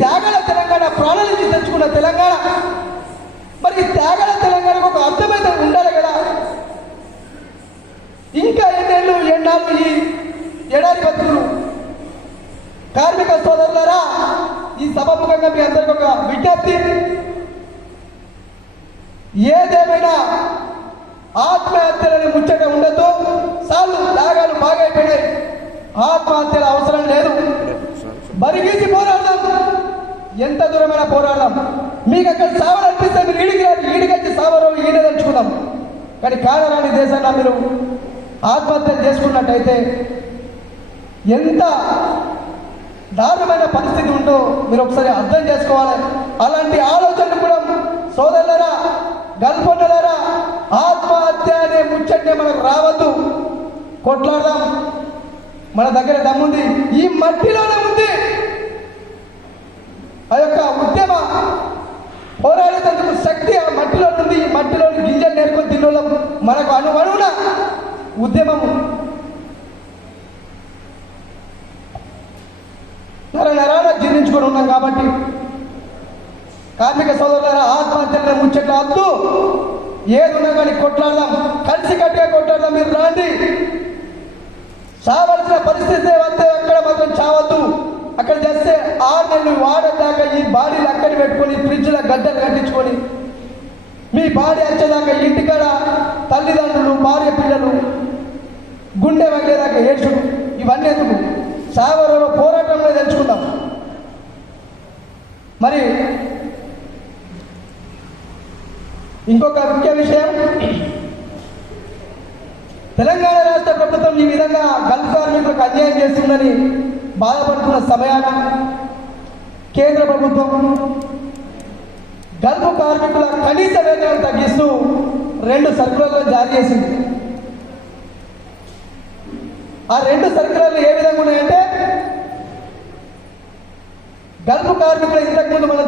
త్యాగాల తెలంగాణ ప్రాణానికి తెచ్చుకున్న తెలంగాణ, మరి ఈ త్యాగాల తెలంగాణకు ఒక అర్థమైతే ఉండాలి కదా. ఇంకా ఎన్నాళ్ళు ఈ ఎడారి బతుకులు. కార్మిక సోదరులారా, ఈ సభాముఖంగా మీ అందరికీ ఒక విజ్ఞప్తి. ఏదేమైనా ఆత్మహత్యలని ముచ్చట ఉండదు. సార్లు త్యాగాలు బాగైపోయినాయి, ఆత్మహత్యల అవసరం లేదు. బరిగీసి పోరాడదాం, ఎంత దూరమైనా పోరాడదాం. మీకు అక్కడ సావనిపిస్తే మీరు ఈడికొచ్చి సావరో ఈడే తెచ్చుకుందాం. కానీ కానరాని దేశాల్లో మీరు ఆత్మహత్యలు చేసుకున్నట్టయితే ఎంత దారుణమైన పరిస్థితి ఉందో మీరు ఒకసారి అర్థం చేసుకోవాలి. అలాంటి ఆలోచనలు కూడా సోదరులారా, గల్ఫోన్నలారా, ఆత్మహత్య అనే ముచ్చటే మనకు రావద్దు. కొట్లాడదాం, మన దగ్గర దమ్ముంది, ఈ మట్టిలోనే ఉంది. ఆ యొక్క ఉద్యమ పోరాడేందుకు శక్తి ఆ మట్టిలో ఉంది. ఈ మట్టిలోని గింజలు నేర్కొని తినడం మనకు అణువణువున ఉద్యమం నరాన జీర్ణించుకొని ఉన్నాం. కాబట్టి కార్మిక సోదరుల ఆత్మహత్యలను ముచ్చట్లు వద్దు. ఏది ఉన్నా కానీ కొట్లాడదాం, కలిసి కట్టుగా కొట్లాడదాం. మీరు రాండి, చావలసిన పరిస్థితి వస్తే అక్కడ మాత్రం చావద్దు. అక్కడ చేస్తే 6 నెలలు వాడేదాకా ఈ బాడీలు అక్కడ పెట్టుకొని ఫ్రిడ్జ్లో గడ్డలు కట్టించుకొని మీ బాడీ వచ్చేదాకా ఇంటికాడ తల్లిదండ్రులు, భార్య, పిల్లలు గుండె వగేదాకా ఏడ్చుడు. ఇవన్నీ ఎందుకు? చావరో పోరాటంలో తెలుసుకుందాం. మరి ఇంకొక ముఖ్య విషయం, తెలంగాణ రాష్ట్ర ప్రభుత్వం ఈ విధంగా గల్ఫ్ కార్మికులకు అన్యాయం చేస్తుందని బాధపడుతున్న సమయాన కేంద్ర ప్రభుత్వం గల్ఫ్ కార్మికుల కనీస వేతనాలు తగ్గిస్తూ 2 సర్కులర్లను జారీ చేసింది. ఆ 2 సర్కులర్లు ఏ విధంగా ఉన్నాయంటే, గల్ఫ్ కార్మికులు ఇంతకుముందు మనం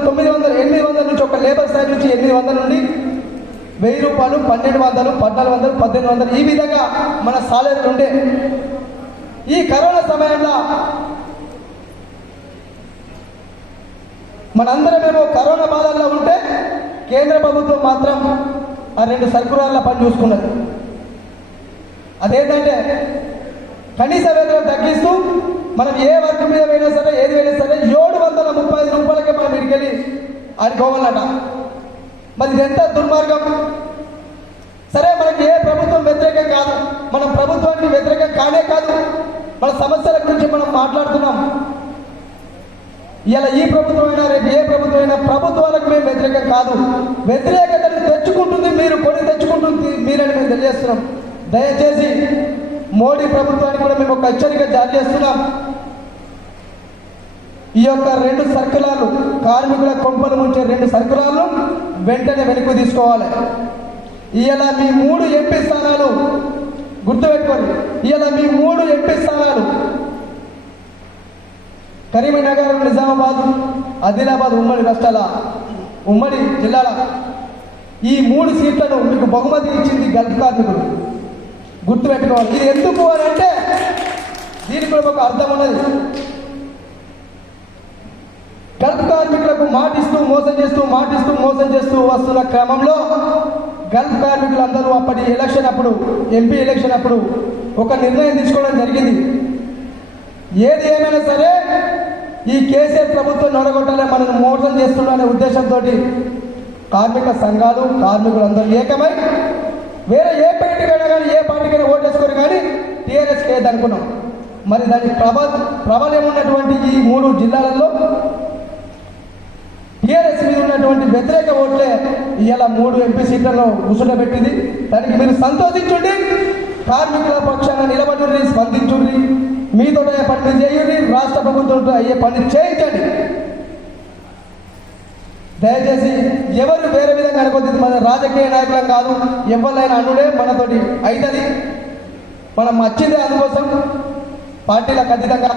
800 నుంచి ఒక లేబర్ సైడ్ నుంచి 800 నుండి 1000 రూపాయలు, 1200, 1400, 1800 ఈ విధంగా మన సాలరీలు ఉండే. ఈ కరోనా సమయంలో మనందరమేమో కరోనా బాధల్లో ఉంటే కేంద్ర ప్రభుత్వం మాత్రం ఆ 2 సర్కులర్ల పని చూసుకున్నది. అదేంటంటే కనీస వేతనం తగ్గిస్తూ మనం ఏ వర్క్ మీద అయినా సరే ఏది అయినా సరే 735 రూపాయలకే మనం ఇడికెళ్ళి ఆడుకోవాలట. మరి ఇది ఎంత దుర్మార్గం. సరే, మనకి ఏ ప్రభుత్వం వ్యతిరేకం కాదు, మనం ప్రభుత్వానికి వ్యతిరేకం కానే కాదు, మన సమస్యల గురించి మనం మాట్లాడుతున్నాం. ఇలా ఈ ప్రభుత్వం అయినా రేపు ఏ ప్రభుత్వం అయినా ప్రభుత్వాలకు మేము వ్యతిరేకం కాదు, వ్యతిరేకతను తెచ్చుకుంటుంది మీరు, కొని తెచ్చుకుంటుంది మీరని మేము తెలియజేస్తున్నాం. దయచేసి మోడీ ప్రభుత్వానికి కూడా మేము ఒక హెచ్చరిక జారీ చేస్తున్నాం. ఈ యొక్క 2 సర్కులర్లు, కార్మికుల కొంపలు ముంచే 2 సర్కులర్లు వెంటనే వెనక్కు తీసుకోవాలి. ఇలా మీ 3 ఎంపీ స్థానాలు గుర్తుపెట్టుకోండి. ఇలా మీ 3 ఎంపీ స్థానాలు కరీంనగర్, నిజామాబాద్, ఆదిలాబాద్ ఉమ్మడి రాష్ట్రాల ఉమ్మడి జిల్లాల ఈ 3 సీట్లను మీకు బహుమతి ఇచ్చింది గల్ఫ్ కార్మికులు. గుర్తుపెట్టుకోవాలి. ఇది ఎందుకు అని అంటే దీనికి కూడా ఒక అర్థం ఉన్నది. గల్ఫ్ కార్మికులకు మాటిస్తూ మోసం చేస్తూ వస్తున్న క్రమంలో గల్ఫ్ కార్మికులందరూ అప్పటి ఎలక్షన్ అప్పుడు, ఎంపీ ఎలక్షన్ అప్పుడు ఒక నిర్ణయం తీసుకోవడం జరిగింది. ఏది ఏమైనా సరే ఈ కేసీఆర్ ప్రభుత్వం నడగొట్టాలని మనల్ని మోసం చేస్తున్నారనే ఉద్దేశంతో కార్మిక సంఘాలు, కార్మికులందరూ ఏకమై వేరే ఏ పార్టీకైనా కానీ ఏ పార్టీకైనా ఓటేసుకొని కానీ టీఆర్ఎస్కి వేయదనుకున్నాం. మరి దాని ప్రబలం ఉన్నటువంటి ఈ 3 జిల్లాలలో టీఆర్ఎస్ మీద ఉన్నటువంటి వ్యతిరేక ఓట్లే ఇలా 3 ఎంపీ సీట్లలో కూర్చుండబెట్టింది. దానికి మీరు సంతోషించుండి, కార్మికుల పక్షాన నిలబడి స్పందించుండి, మీతో పని చేయండి, రాష్ట్ర ప్రభుత్వంతో అయ్యే పని చేయించండి. దయచేసి ఎవరు వేరే విధంగా అనుకోద్ది. మన రాజకీయ నాయకులం కాదు, ఎవరైనా అనుడే మనతోటి అవుతుంది. మనం వచ్చిందే అందుకోసం. పార్టీలకు అతీతంగా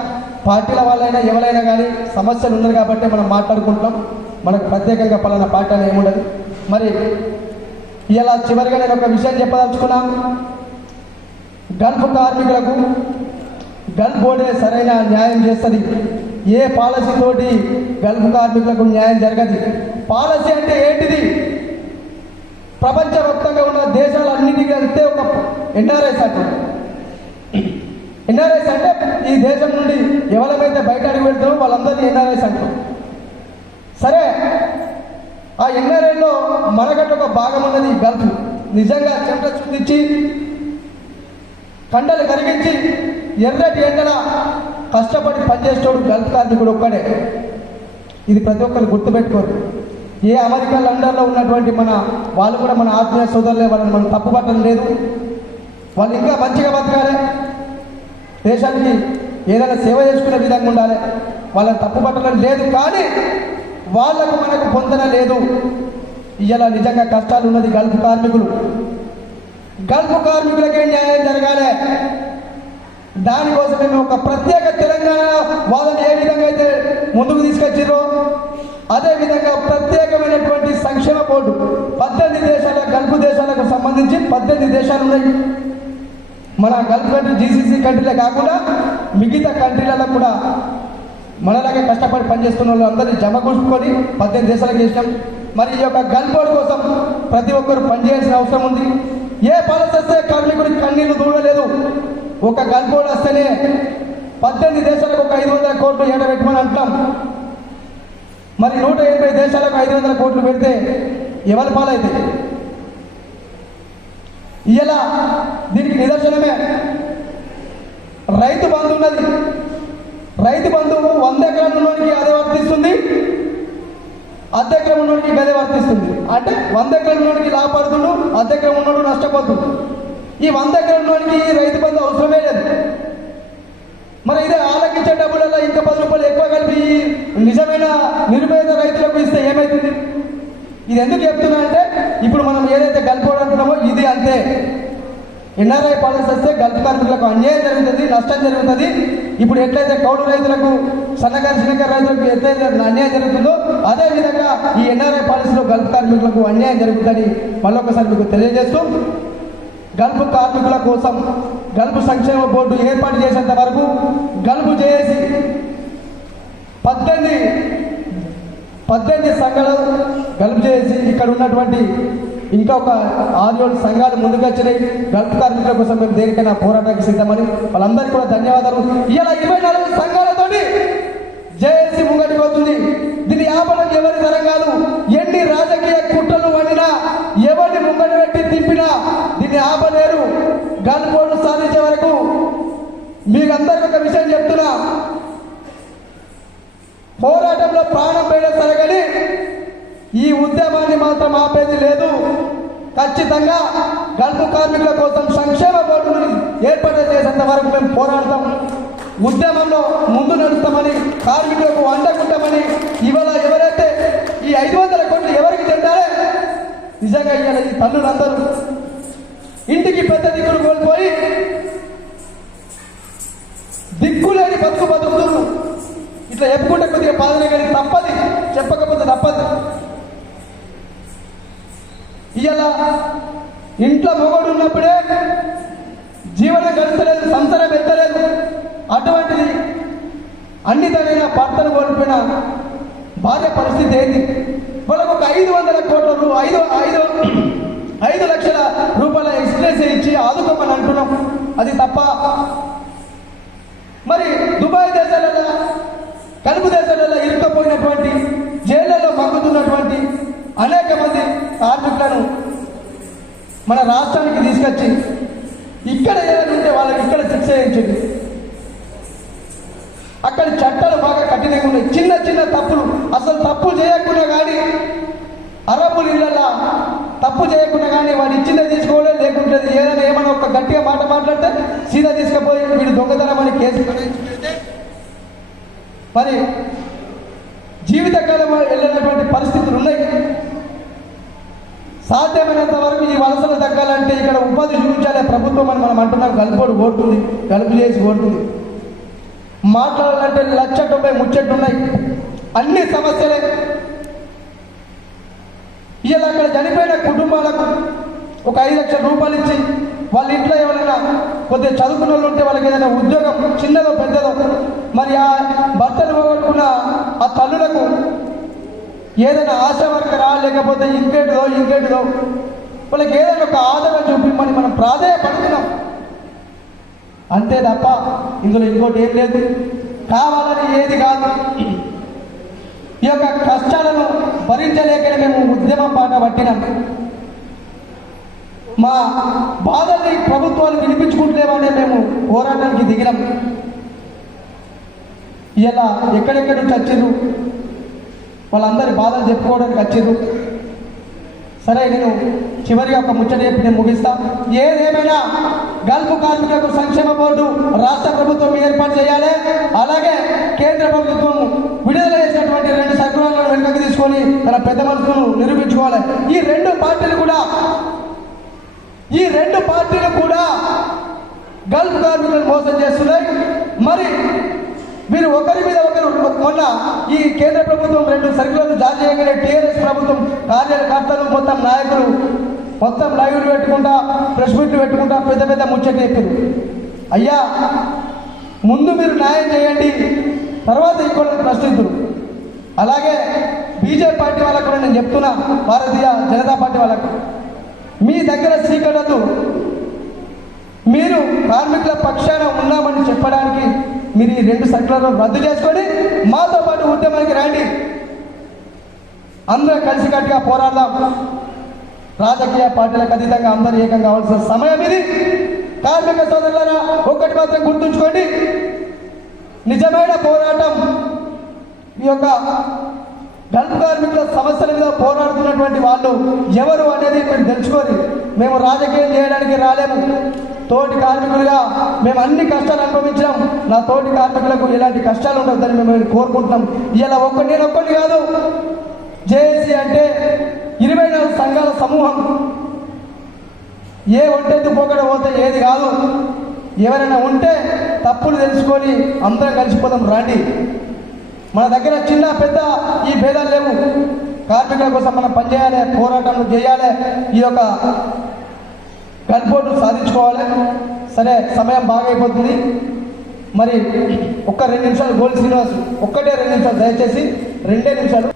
పార్టీల వాళ్ళైనా ఎవరైనా కానీ సమస్యలు ఉన్నాయి కాబట్టి మనం మాట్లాడుకుంటున్నాం. మనకు ప్రత్యేకంగా పలానా పార్టీ అని ఏముండదు. మరి ఇలా చివరిగా నేను ఒక విషయం చెప్పదలుచుకున్నాం. గల్ఫ్ కార్మికులకు గల్ఫ్ బోర్డే సరైన న్యాయం చేస్తుంది. ఏ పాలసీ తోటి గల్ఫ్ కార్మికులకు న్యాయం జరగదు. పాలసీ అంటే ఏంటిది? ప్రపంచవ్యాప్తంగా ఉన్న దేశాలన్నిటికీ వెళ్తే ఒక ఎన్ఆర్ఐస్ అంటారు. ఎన్ఆర్ఐస్ అంటే ఈ దేశం నుండి ఎవరైతే బయట అడిగి వెళ్తారో వాళ్ళందరినీ ఎన్ఆర్ఐస్ అంటారు. సరే, ఆ ఎన్ఆర్ఐలో మనకంటే ఒక భాగం ఉన్నది గల్ఫ్. నిజంగా చెమట చుందించి కండలు కరిగించి ఎర్రటి ఎండల కష్టపడి పనిచేసేవాడు గల్ఫ్ కార్మికుడు ఒక్కడే. ఇది ప్రతి ఒక్కరు గుర్తుపెట్టుకోరు. ఏ అమెరికా, లండన్లో ఉన్నటువంటి వాళ్ళు కూడా మన ఆత్మీయ సోదరులే, వాళ్ళని మనం తప్పుపట్టడం లేదు. వాళ్ళు ఇంకా మంచిగా బతకాలి, దేశానికి ఏదైనా సేవ చేసుకునే విధంగా ఉండాలి, వాళ్ళని తప్పుపట్టడం లేదు. కానీ వాళ్లకు మనకు పొందన లేదు. ఇలా నిజంగా కష్టాలు ఉన్నది గల్ఫ్ కార్మికులు. గల్ఫ్ కార్మికులకే న్యాయం జరగాలి. దానికోసం మేము ఒక ప్రత్యేక తెలంగాణ వాదన ఏ విధంగా అయితే ముందుకు తీసుకొచ్చిరో అదేవిధంగా ప్రత్యేకమైనటువంటి సంక్షేమ బోర్డు 18 దేశాల గల్ఫ్ దేశాలకు సంబంధించి 18 దేశాలు ఉన్నాయి. మన గల్ఫ్ కంట్రీ జీసీసీ కంట్రీలే కాకుండా మిగతా కంట్రీలలో కూడా మనలాగే కష్టపడి పనిచేస్తున్న వాళ్ళు అందరినీ జమకూర్చుకొని 18 దేశాలకు చేసినాం. మరి ఈ యొక్క గల్ఫ్ బోర్డు కోసం ప్రతి ఒక్కరు పనిచేయాల్సిన అవసరం ఉంది. ఏ పాలసీ వస్తే కార్మికుడికి కన్నీళ్లు దూడలేదు. ఒక గల్ఫ్ బోర్డు వస్తేనే 18 దేశాలకు ఒక 500 కోట్లు ఏడబెట్టమని అంటాం. మరి 180 దేశాలకు 500 కోట్లు పెడితే ఎవరి పాలైతే? ఇలా దీనికి నిదర్శనమే రైతు బంధు ఉన్నది. రైతు బంధువు 100 ఎకరాల ఉన్నోడికి అదే వర్తిస్తుంది, అర్ధ ఎకరం ఉన్నోడికి అదే వర్తిస్తుంది. అంటే 100 ఎకరాల ఉన్నోడికి లాభపడుతుండు, అర్ధ ఎకరం ఉన్నోడు నష్టపోతుంది. ఈ 100 ఎకరంలోనికి ఈ రైతు బంధు అవసరమే లేదు. మరి ఇదే ఆలకించే డబ్బులలో ఇంకా 10 రూపాయలు ఎక్కువ కలిపి నిజమైన నిరుపేద రైతులకు ఇస్తే ఏమవుతుంది? ఇది ఎందుకు చెప్తున్నా అంటే ఇప్పుడు మనం ఏదైతే గల్పుకుంటున్నామో ఇది అంతే. ఎన్ఆర్ఐ పాలసీ వస్తే గల్పు కార్మికులకు అన్యాయం జరుగుతుంది, నష్టం జరుగుతుంది. ఇప్పుడు ఎట్లయితే కౌలు రైతులకు, సన్నకారు చిన్నకారు రైతులకు ఎట్లయితే అన్యాయం జరుగుతుందో అదేవిధంగా ఈ ఎన్ఆర్ఐ పాలసీలో గల్పు కార్మికులకు అన్యాయం జరుగుతుందని మళ్ళొకసారి మీకు తెలియజేస్తూ, గల్పు కార్మికుల కోసం గల్పు సంక్షేమ బోర్డు ఏర్పాటు చేసేంత వరకు గల్పు చేసి 18 సంఘాలు గల్పు చేసి ఇక్కడ ఉన్నటువంటి ఇంకా ఒక 6-7 సంఘాలు ముందుకొచ్చినాయి. గల్పు కార్మికుల కోసం మేము దేనికైనా పోరాటానికి సిద్ధమని వాళ్ళందరికీ కూడా ధన్యవాదాలు. ఇలా 24 సంఘాలతోటి జేఏసీ ముంగటికి పోతుంది. దీని ఆపడం ఎవరి తరం కాదు. ఎన్ని రాజకీయ కుట్రలు వండినా, ఎవరిని ముంగటి పెట్టి తిప్పినా దీన్ని ఆపలేరు. గల్పోడు సాధించే వరకు మీకు అందరికీ ఒక విషయం చెప్తున్నా, పోరాటంలో ప్రాణం పోయినా సరే కానీ ఈ ఉద్యమాన్ని మాత్రం ఆపేది లేదు. ఖచ్చితంగా గల్పు కార్మికుల కోసం సంక్షేమ బోర్డును ఏర్పాటు చేసేంత వరకు మేము పోరాడతాం. ఉద్యమంలో ముందు నడుస్తామని, కార్మికులకు అండకుంటామని. ఇవాళ ఎవరైతే ఈ 500 కోట్లు ఎవరికి చెందారే, నిజంగా ఇవాళ ఈ తల్లులందరూ ఇంటికి పెద్ద దిక్కులు కోల్పోయి దిక్కులేని బతుకుతున్నారు. ఇట్లా చెప్పుకుంటే కొద్దిగా బాధనే కానీ తప్పది, చెప్పకపోతే తప్పదు. ఇలా ఇంట్లో మొగడు ఉన్నప్పుడే జీవనం గడచలేదు, సంసారం ఎత్తలేదు. అటువంటిది అన్ని తగిన భర్తను కోల్పోయిన భార్య పరిస్థితి ఏంది? వాళ్ళకు ఒక 500 కోట్ల 5 లక్షల రూపాయల ఎక్స్ప్రెస్ ఇచ్చి ఆదుకోమని అంటున్నాం. అది తప్ప? మరి దుబాయ్ దేశాలలో, కలుపు దేశాలలో ఇరుక్కుపోయినటువంటి, జైళ్లలో మగ్గుతున్నటువంటి అనేక మంది కార్మికులను మన రాష్ట్రానికి తీసుకొచ్చి ఇక్కడ ఏదైనా ఉంటే వాళ్ళకి ఇక్కడ శిక్ష వేయించండి. అక్కడ చట్టాలు బాగా కఠినంగా ఉన్నాయి. చిన్న చిన్న తప్పులు, అసలు తప్పు చేయకుండా కానీ, అరబ్బుల ఇళ్ళ తప్పు చేయకుండా కానీ వాడు ఇచ్చిందే తీసుకోవడం లేకుంటే ఏమైనా ఒక గట్టిగా మాట మాట్లాడితే సీదా తీసుకుపోయి వీడు దొంగతనం అని కేసు పెడితే మరి జీవితకాలం వెళ్ళినటువంటి పరిస్థితులు ఉన్నాయి. సాధ్యమైనంత వరకు ఈ వలసలు తగ్గాలంటే ఇక్కడ ఉపాధి చూపించాలే ప్రభుత్వం అని మనం అంటున్నాం. గల్పోడు ఓడుతుంది, గలుపు చేసి ఓడుతుంది. మాట్లాడాలంటే 1,90,000 ముచ్చట్లు ఉన్నాయి. అన్ని సమస్యలే. ఇలా అక్కడ చనిపోయిన కుటుంబాలకు ఒక 5 లక్షల రూపాయలు ఇచ్చి వాళ్ళ ఇంట్లో ఎవరైనా కొద్దిగా చదువుకున్న వాళ్ళు ఉంటే వాళ్ళకి ఏదైనా ఉద్యోగం చిన్నదో పెద్దదో, మరి ఆ భర్తను పోగొట్టుకున్న ఆ తల్లులకు ఏదైనా ఆశ వర్కరా లేకపోతే ఇంకేటిదో వాళ్ళకి ఏదైనా ఒక ఆదరణ చూపిమ్మని మనం ప్రాధాన్యపడుతున్నాం. అంతే తప్ప ఇందులో ఇంకోటి ఏం లేదు. కావాలని ఏది కాదు. ఈ యొక్క కష్టాలను భరించలేకనే మేము ఉద్యమం బాట పట్టినాం. మా బాధల్ని ప్రభుత్వాలు వినిపించుకుంటలేమనే మేము పోరాటానికి దిగినాం. ఇలా ఎక్కడెక్కడి నుంచి వచ్చిర్రు, వాళ్ళందరి బాధలు చెప్పుకోవడానికి వచ్చిర్రు. సరే, నేను చివరిగా ఒక ముచ్చట చెప్పి నేను ముగిస్తా. ఏదేమైనా గల్పు కార్మికులకు సంక్షేమ బోర్డు రాష్ట్ర ప్రభుత్వం ఏర్పాటు చేయాలి. అలాగే కేంద్ర ప్రభుత్వం విడుదల చేసినటువంటి 2 సర్కులర్లను వెనుకకు తీసుకొని తన పెద్ద మనసును నిరూపించుకోవాలి. ఈ రెండు పార్టీలు కూడా గల్పు కార్మికులను మోసం చేస్తున్నాయి. మరి వీరు ఒకరి మీద ఒకరు మొన్న ఈ కేంద్ర ప్రభుత్వం 2 సర్కులర్లు జారీ చేయగానే టీఆర్ఎస్ ప్రభుత్వం కార్యకర్తలు మొత్తం నాయకులు మొత్తం లైవ్లు పెట్టుకుంటా, ప్రెస్ మీట్లు పెట్టుకుంటా పెద్ద ముచ్చట చెప్పారు. అయ్యా, ముందు మీరు న్యాయం చేయండి, తర్వాత ఇంకోటి ప్రశ్నించరు. అలాగే బీజేపీ పార్టీ వాళ్ళకు కూడా నేను చెప్తున్నా, భారతీయ జనతా పార్టీ వాళ్ళకు, మీ దగ్గర సీకడదు. మీరు కార్మికుల పక్షాన ఉన్నామని చెప్పడానికి మీరు ఈ 2 సర్కులర్లను రద్దు చేసుకొని మాతో పాటు ఉద్యమానికి రండి. అందరం కలిసికట్టుగా పోరాడదాం. రాజకీయ పార్టీలకు అతీతంగా అందరూ ఏకం కావాల్సిన సమయం ఇది. కార్మిక సోదరులారా, ఒక్కటి మాత్రం గుర్తుంచుకోండి, నిజమైన పోరాటం ఈ యొక్క గల్పు కార్మికుల సమస్యల మీద పోరాడుతున్నటువంటి ఉన్నటువంటి వాళ్ళు ఎవరు అనేది మీరు తెలుసుకోరు. మేము రాజకీయం చేయడానికి రాలేము. తోటి కార్మికులుగా మేము అన్ని కష్టాలు అనుభవించాం. నా తోటి కార్మికులకు ఎలాంటి కష్టాలు ఉండవద్దని మేము కోరుకుంటున్నాం. ఇలా నేను ఒక్కటి కాదు, జేఏసీ అంటే 24 సంఘాల సమూహం. ఏ ఒంటెత్తు పోకడ పోతే ఏది కాదు. ఎవరైనా ఉంటే తప్పులు తెలుసుకొని అందరం కలిసిపోదాం రండి. మన దగ్గర చిన్న పెద్ద ఈ భేదాలు లేవు. కార్మికుల కోసం మనం పనిచేయాలి, పోరాటం చేయాలి, ఈ యొక్క గల్ఫోర్ను సాధించుకోవాలి. సరే, సమయం బాగా అయిపోతుంది. మరి ఒక్క 2 నిమిషాలు గోల్ శ్రీనివాస్, ఒక్కటే 2 నిమిషాలు, దయచేసి 2 నిమిషాలు.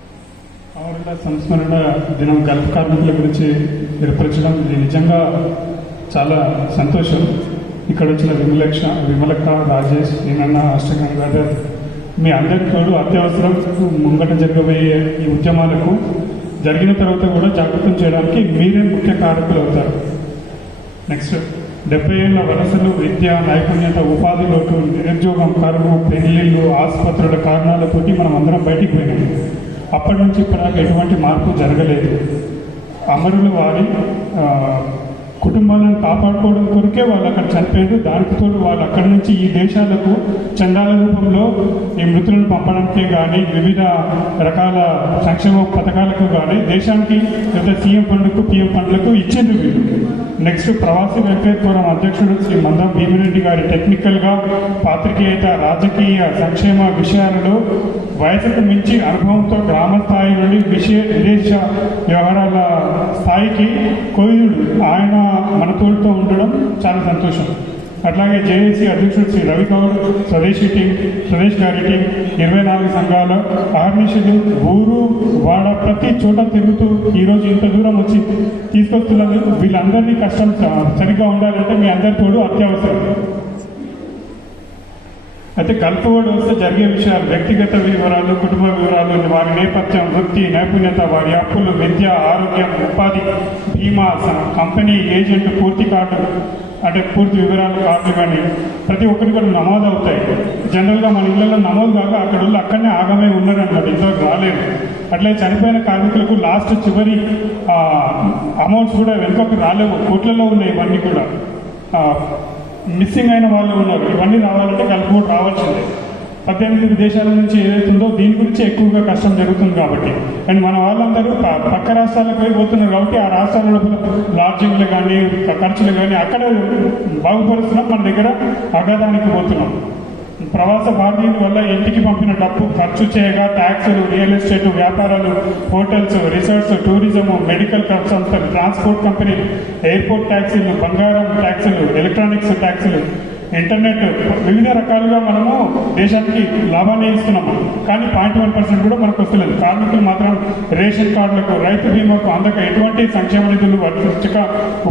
అమరుల సంస్మరణ దినం గల్ఫ్ కార్మికుల గురించి ఏర్పరచడం ఇది నిజంగా చాలా సంతోషం. ఇక్కడ వచ్చిన విమలక్క, రాజేష్, నేనన్న, అష్టగంగాధర్, మీ అందరి తోడు అత్యవసరం ముంగట జరగబోయే ఈ ఉద్యమాలకు జరిగిన తర్వాత కూడా జాగృతం చేయడానికి మీరే ముఖ్య కారకులు అవుతారు. నెక్స్ట్ 70 ఏళ్ల వలసలు, విద్య, నైపుణ్యత, ఉపాధి లోటు, నిరుద్యోగం, కరువు, పెళ్లిళ్ళు, ఆసుపత్రుల కారణాలతోటి మనం అందరం బయటికి పోయినాం. అప్పటి నుంచి ఇప్పటిదాకా ఎటువంటి మార్పు జరగలేదు. అమరులు వారి కుటుంబాలను కాపాడుకోవడం కొరకే వాళ్ళు అక్కడ చనిపోయారు. దానికి తోడు వాళ్ళు అక్కడి నుంచి ఈ దేశాలకు చందాల రూపంలో ఈ మృతులను పంపడానికే కానీ, వివిధ రకాల సంక్షేమ పథకాలకు కానీ దేశానికి లేదా సీఎం ఫండ్కు, పిఎం ఫండ్లకు ఇచ్చిండ్రు వీళ్ళు. నెక్స్ట్ ప్రవాసీ వెల్ఫేర్ ఫోరం అధ్యక్షుడు శ్రీ మందం భీమిరెడ్డి గారి టెక్నికల్గా, పాత్రికేయత, రాజకీయ, సంక్షేమ విషయాలలో వయసుకు మించి అనుభవంతో గ్రామ స్థాయి నుండి విదేశ వ్యవహారాల స్థాయికి కోయుడు ఆయన మన తోడుతో ఉండడం చాలా సంతోషం. అట్లాగే జేఏసీ అధ్యక్షుడు శ్రీ రవి గౌడ్, స్వదేశ్ గారి టీం, 24 సంఘాల అహర్నిశలు ఊరు వాడ ప్రతి చోట తిరుగుతూ ఈరోజు ఇంత దూరం వచ్చి తీసుకొస్తున్నారు. వీళ్ళందరినీ కష్టం సరిగ్గా ఉండాలంటే మీ అందరి తోడు అత్యవసరం. అయితే గల్ఫ్ వర్డ్ వస్తే జరిగే విషయాలు, వ్యక్తిగత వివరాలు, కుటుంబ వివరాలు, వారి నేపథ్యం, వృత్తి, నైపుణ్యత, వారి అప్పులు, విద్య, ఆరోగ్యం, ఉపాధి, బీమా, కంపెనీ ఏజెంట్, పూర్తి కార్డు అంటే పూర్తి వివరాలు, కార్డులు కానీ ప్రతి ఒక్కరి కూడా నమోదు అవుతాయి. జనరల్గా మన ఇళ్లలో నమోదు కాక అక్కడ వాళ్ళు అక్కడనే ఆగమే ఉన్నారన్నమాట, ఇంతవరకు రాలేదు. అట్లే చనిపోయిన కార్మికులకు లాస్ట్ చివరి అమౌంట్స్ కూడా వెనుకకు రాలేవు, కోట్లలో ఉన్నాయి. ఇవన్నీ కూడా మిస్సింగ్ అయిన వాళ్ళు ఉన్నారు. ఇవన్నీ రావాలంటే గల్ఫ్ రావాల్సిందే. 18 దేశాల నుంచి ఏదైతుందో దీని గురించి ఎక్కువగా కష్టం జరుగుతుంది కాబట్టి. అండ్ మన వాళ్ళందరూ పక్క రాష్ట్రాలకు వెళ్ళిపోతున్నారు కాబట్టి ఆ రాష్ట్రాల లోపల లాడ్జింగ్లు కానీ, ఖర్చులు కానీ అక్కడ బాగుపరుస్తున్నాం, మన దగ్గర అగాధానికి పోతున్నాం. ప్రవాస భారతీయుల వల్ల ఇంటికి పంపిన డబ్బు ఖర్చు చేయగా ట్యాక్సులు, రియల్ ఎస్టేట్ వ్యాపారాలు, హోటల్స్, రిసార్ట్స్, టూరిజం, మెడికల్ సంస్థలు, ట్రాన్స్పోర్ట్ కంపెనీలు, ఎయిర్పోర్ట్ ట్యాక్సీలు, బంగారం ట్యాక్సులు, ఎలక్ట్రానిక్స్ ట్యాక్సులు, ఇంటర్నెట్, వివిధ రకాలుగా మనము దేశానికి లాభాన్ని ఇస్తున్నాము. కానీ 0.1% కూడా మనకు వస్తలేదు. కార్మికులు మాత్రం రేషన్ కార్డులకు, రైతు బీమాకు అందక ఎటువంటి సంక్షేమ నిధులు వర్తించక,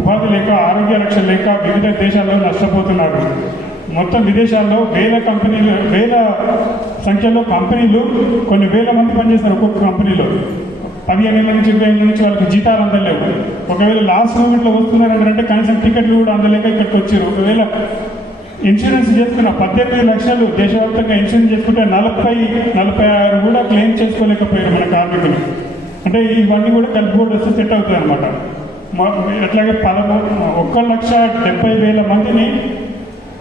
ఉపాధి లేక, ఆరోగ్య రక్షణ లేక వివిధ దేశాల్లో నష్టపోతున్నారు. మొత్తం విదేశాల్లో వేల సంఖ్యలో కంపెనీలు, కొన్ని వేల మంది పనిచేస్తారు ఒక్కొక్క కంపెనీలో. 15 ఏళ్ళ నుంచి 20 ఏళ్ళ నుంచి వాళ్ళకి జీతాలు అందలేవు. ఒకవేళ లాస్ట్ మూమెంట్లో వస్తున్నారంటే కనీసం టికెట్లు కూడా అందలేక ఇక్కడికి వచ్చారు. ఒకవేళ ఇన్సూరెన్స్ చేసుకున్న 18 లక్షలు దేశవ్యాప్తంగా ఇన్సూరెన్స్ చేసుకుంటే 46 కూడా క్లెయిమ్ చేసుకోలేకపోయారు మన కార్మికులు. అంటే ఇవన్నీ కూడా గల్ఫ్ బోర్డు వస్తే సెట్ అవుతుంది అనమాట. అట్లాగే 1,70,000 మందిని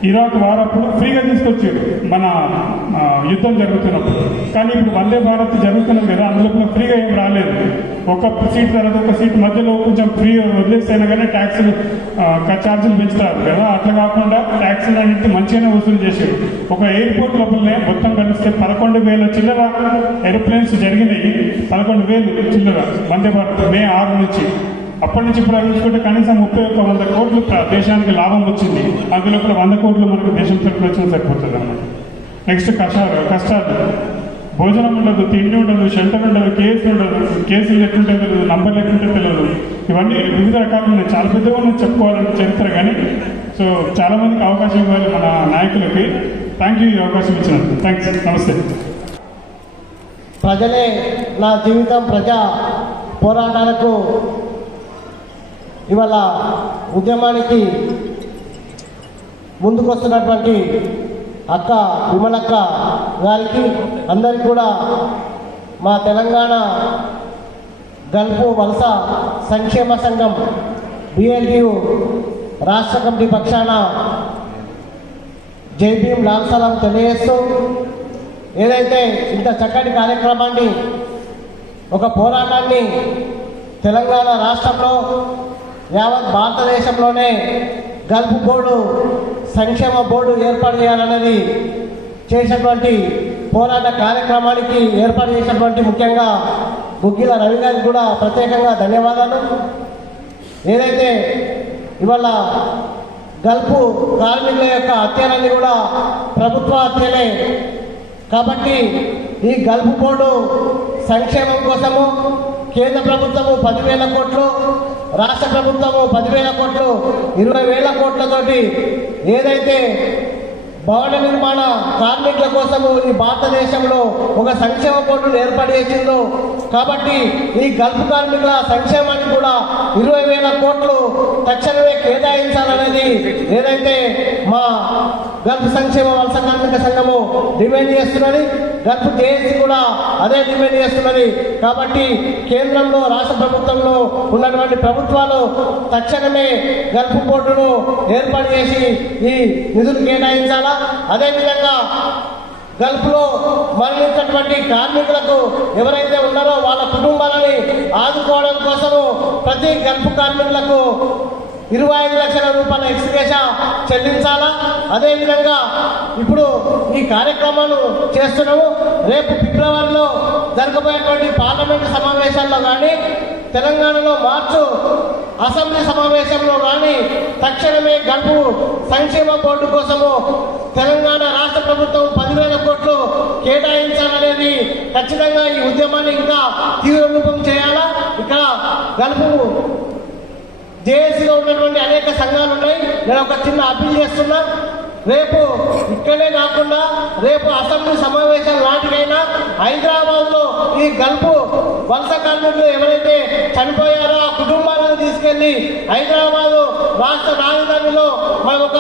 ఇరాక్ వారప్పుడు ఫ్రీగా తీసుకొచ్చారు మన యుద్ధం జరుగుతున్నప్పుడు. కానీ ఇప్పుడు వందే భారత్ జరుగుతున్నాం కదా, అందులో ఫ్రీగా ఏం రాలేదు. ఒక సీట్ తర్వాత ఒక సీట్ మధ్యలో కొంచెం ఫ్రీ వదిలేస్తేనే కానీ ట్యాక్సులు ఛార్జీలు పెంచుతారు కదా. అట్లా కాకుండా ట్యాక్సులు అన్నింటి మంచిగానే వసూలు చేశారు. ఒక ఎయిర్పోర్ట్ లోపలనే మొత్తం కలిస్తే 11,000 చిల్లర ఏరోప్లేన్స్ జరిగినాయి. 11,000 చిల్లర వందే భారత్ మే 6 నుంచి. అప్పటి నుంచి ఇప్పుడు చూసుకుంటే కనీసం 31,100 కోట్లు దేశానికి లాభం వచ్చింది. అందులో కూడా 100 కోట్లు మనకు దేశం తరఫున వచ్చిన సరిపోతుంది అన్నమాట. నెక్స్ట్ కష్టాలు, భోజనం ఉండదు, తిండి ఉండదు, షెల్టర్ ఉండదు, కేసులు ఎట్లుంటే తెలియదు, నంబర్లు ఎట్లుంటే తెలియదు. ఇవన్నీ వివిధ రకాలు ఉన్నాయి. చాలా పెద్దగా ఉన్నాయి చెప్పుకోవాలంటే చరిత్ర. కానీ సో చాలా మందికి అవకాశం ఇవ్వాలి మన నాయకులకి. థ్యాంక్ యూ ఈ అవకాశం ఇచ్చినందుకు. థ్యాంక్స్. నమస్తే. ప్రజలే నా జీవితం, ప్రజా పోరాటాలకు ఇవాళ ఉద్యమానికి ముందుకొస్తున్నటువంటి అక్క విమలక్క గారికి అందరికీ కూడా మా తెలంగాణ గల్ఫ్ వలస సంక్షేమ సంఘం BLTU రాష్ట్ర కమిటీ పక్షాన జై భీమ్ లాల్ సలాం తెలియజేస్తూ ఏదైతే ఇంత చక్కటి కార్యక్రమాన్ని ఒక పోరాటాన్ని తెలంగాణ రాష్ట్రంలో యావత్ భారతదేశంలోనే గల్ఫ్ బోర్డు సంక్షేమ బోర్డు ఏర్పాటు చేయాలనేది చేసినటువంటి పోరాట కార్యక్రమానికి ఏర్పాటు చేసినటువంటి ముఖ్యంగా గుగ్గిల రవి గారికి కూడా ప్రత్యేకంగా ధన్యవాదాలు. ఏదైతే ఇవాళ గల్ఫ్ కార్మికుల యొక్క హత్యలన్నీ కూడా ప్రభుత్వ హత్యలే కాబట్టి ఈ గల్ఫ్ బోర్డు సంక్షేమం కోసము కేంద్ర ప్రభుత్వము 10,000 కోట్లు, రాష్ట్ర ప్రభుత్వము 10,000 కోట్లు, 20,000 కోట్లతోటి ఏదైతే భవన నిర్మాణ కార్మికుల కోసము ఈ భారతదేశంలో ఒక సంక్షేమ బోర్డును ఏర్పాటు చేసిందో కాబట్టి ఈ గల్ఫ్ కార్మికుల సంక్షేమానికి కూడా 20,000 కోట్లు తక్షణమే కేటాయించాలనేది ఏదైతే మా గల్ఫ్ సంక్షేమ వలస కార్మిక సంఘము డిమాండ్ చేస్తున్నది. గల్ఫ్ జేఏసీ కూడా అదే డిమాండ్ చేస్తున్నది. కాబట్టి కేంద్రంలో రాష్ట్ర ప్రభుత్వంలో ఉన్నటువంటి ప్రభుత్వాలు తక్షణమే గల్ఫ్ బోర్డును ఏర్పాటు చేసి ఈ నిధులు కేటాయించాలా. అదేవిధంగా గల్ఫ్లో మరణించినటువంటి కార్మికులకు ఎవరైతే ఉన్నారో వాళ్ళ కుటుంబాలని ఆదుకోవడం కోసము ప్రతి గల్ఫ్ కార్మికులకు 25 లక్షల రూపాయల ఎక్స్గ్రేషా చెల్లించాలా. అదేవిధంగా ఇప్పుడు ఈ కార్యక్రమాలు చేస్తున్నాము. రేపు ఫిబ్రవరిలో జరగబోయేటువంటి పార్లమెంటు సమావేశాల్లో కానీ తెలంగాణలో మార్చు అసెంబ్లీ సమావేశంలో కానీ తక్షణమే గల్ఫ్ సంక్షేమ బోర్డు కోసము తెలంగాణ రాష్ట్ర ప్రభుత్వం 10,000 కోట్లు కేటాయించాలనేది ఖచ్చితంగా ఈ ఉద్యమాన్ని ఇంకా తీవ్ర రూపం చేయాలా. ఇక్కడ గల్ఫ్ జేఏసీలో ఉన్నటువంటి అనేక సంఘాలు ఉన్నాయి. నేను ఒక చిన్న అప్పీల్ చేస్తున్నా, రేపు ఇక్కడే కాకుండా రేపు అసెంబ్లీ సమావేశాల నాటికైనా హైదరాబాద్లో ఈ గల్ఫ్ వలస కార్మికులు ఎవరైతే చనిపోయారో ఆ కుటుంబాలను తీసుకెళ్లి హైదరాబాదు రాష్ట్ర రాజధానిలో మనం ఒక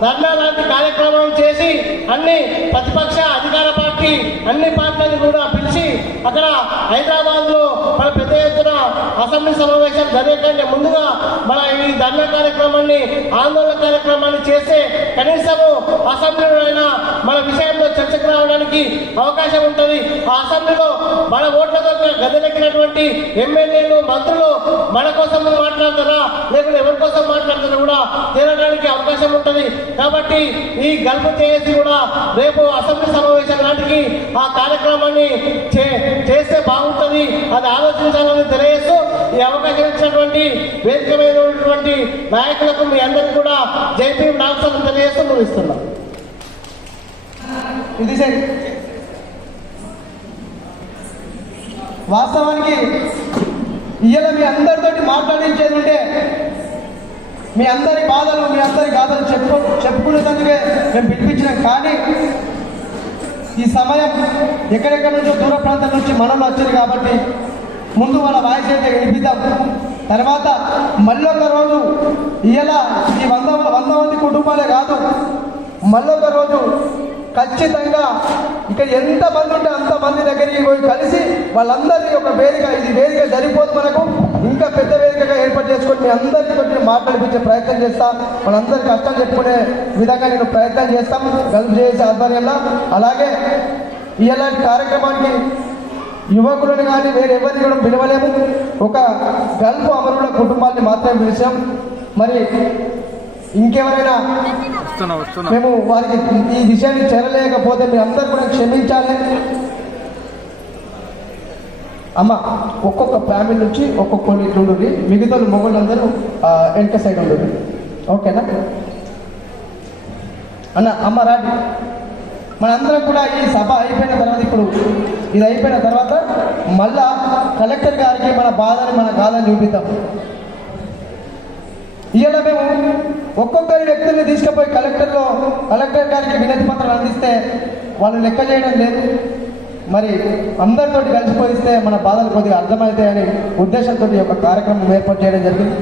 ధర్నా లాంటి కార్యక్రమం చేసి అన్ని ప్రతిపక్ష అధికార పార్టీ అన్ని పార్టీలను కూడా పిలిచి అక్కడ హైదరాబాద్లో మన పెద్ద ఎత్తున అసెంబ్లీ సమావేశాలు జరిగే ముందుగా మన ఈ ధర్నా కార్యక్రమాన్ని ఆందోళన కార్యక్రమాన్ని చేస్తే కనీసము అసెంబ్లీలో అయినా మన విషయంలో చర్చకు రావడానికి అవకాశం ఉంటుంది. ఆ అసెంబ్లీలో మన ఓట్లతో గదిలెక్కినటువంటి ఎమ్మెల్యేలు మంత్రులు మన కోసం మాట్లాడతారా లేకుంటే ఎవరి కోసం మాట్లాడతారా కూడా తేలడానికి అవకాశం ఉంటుంది. కాబట్టి ఈ గల్ఫ్ జేఏసీ కూడా రేపు అసెంబ్లీ సమావేశం నాటికి ఆ కార్యక్రమాన్ని చేస్తే బాగుంటుంది, అది ఆలోచించాలని తెలియజేస్తూ ఈ అవకాశం ఇచ్చినటువంటి వేదిక మీద ఉన్నటువంటి నాయకులకు మీ అందరికీ కూడా జై భీమ్ లాల్ సలాం తెలియజేస్తూ ముగిస్తున్నాం. ఇది సరే వాస్తవానికి ఇవాళ మీ అందరితోటి మాట్లాడించేది ఉంటే మీ అందరి బాధలు మీ అందరి గాథలు చెప్పుకునేందుకే మేము పిలిపించినాం. కానీ ఈ సమయం ఎక్కడెక్కడి నుంచో దూర ప్రాంతం నుంచి మనలో వచ్చారు కాబట్టి ముందు వాళ్ళ వాయిస్ అయితే వినిపిద్దాం. తర్వాత మళ్ళొక రోజు ఇలా ఈ 100 మంది కుటుంబాలే కాదు, మళ్ళొక రోజు ఖచ్చితంగా ఇక్కడ ఎంతమంది ఉంటే అంతమంది దగ్గరికి పోయి కలిసి వాళ్ళందరినీ ఒక వేదిక, ఇది వేదిక సరిపోదు మనకు, ఇంకా పెద్ద వేదికగా ఏర్పాటు చేసుకొని మీ అందరితో మాట్లాడిపించే ప్రయత్నం చేస్తాం. మనందరి కష్టాలు చెప్పుకునే విధంగా నేను ప్రయత్నం చేస్తాం గల్ఫ్ జేఏసీ ఆధ్వర్యంలో. అలాగే ఇలాంటి కార్యక్రమానికి యువకులను కానీ వేరెవరిని కూడా పిలవలేము, ఒక గల్ఫ్ అమరుల కుటుంబాన్ని మాత్రమే పిలిచాం. మరి ఇంకెవరైనా మేము వారికి ఈ విషయాన్ని చేరలేకపోతే మీ అందరూ కూడా క్షమించాలి. అమ్మ ఒక్కొక్క ఫ్యామిలీ నుంచి ఒక్కొక్కరిని ఇట్లా ఉండండి, మిగతా మొగోళ్ళందరూ వెనక సైడ్ ఉండండి, ఓకేనా అన్న? అమ్మ రాడి, మనందరం కూడా ఈ సభ అయిపోయిన తర్వాత, ఇప్పుడు ఇది అయిపోయిన తర్వాత మళ్ళా కలెక్టర్ గారికి మన బాధని మన గాథని చూపిద్దాం. ఇవాళ మేము ఒక్కొక్కరి వ్యక్తుల్ని తీసుకుపోయి కలెక్టర్ గారికి వినతి పత్రాలు అందిస్తే వాళ్ళు లెక్క చేయడం లేదు. మరి అందరితోటి కలిసిపోయిస్తే మన బాధలు కొద్దిగా అర్థమవుతాయని ఉద్దేశంతో ఒక కార్యక్రమం ఏర్పాటు చేయడం జరిగింది.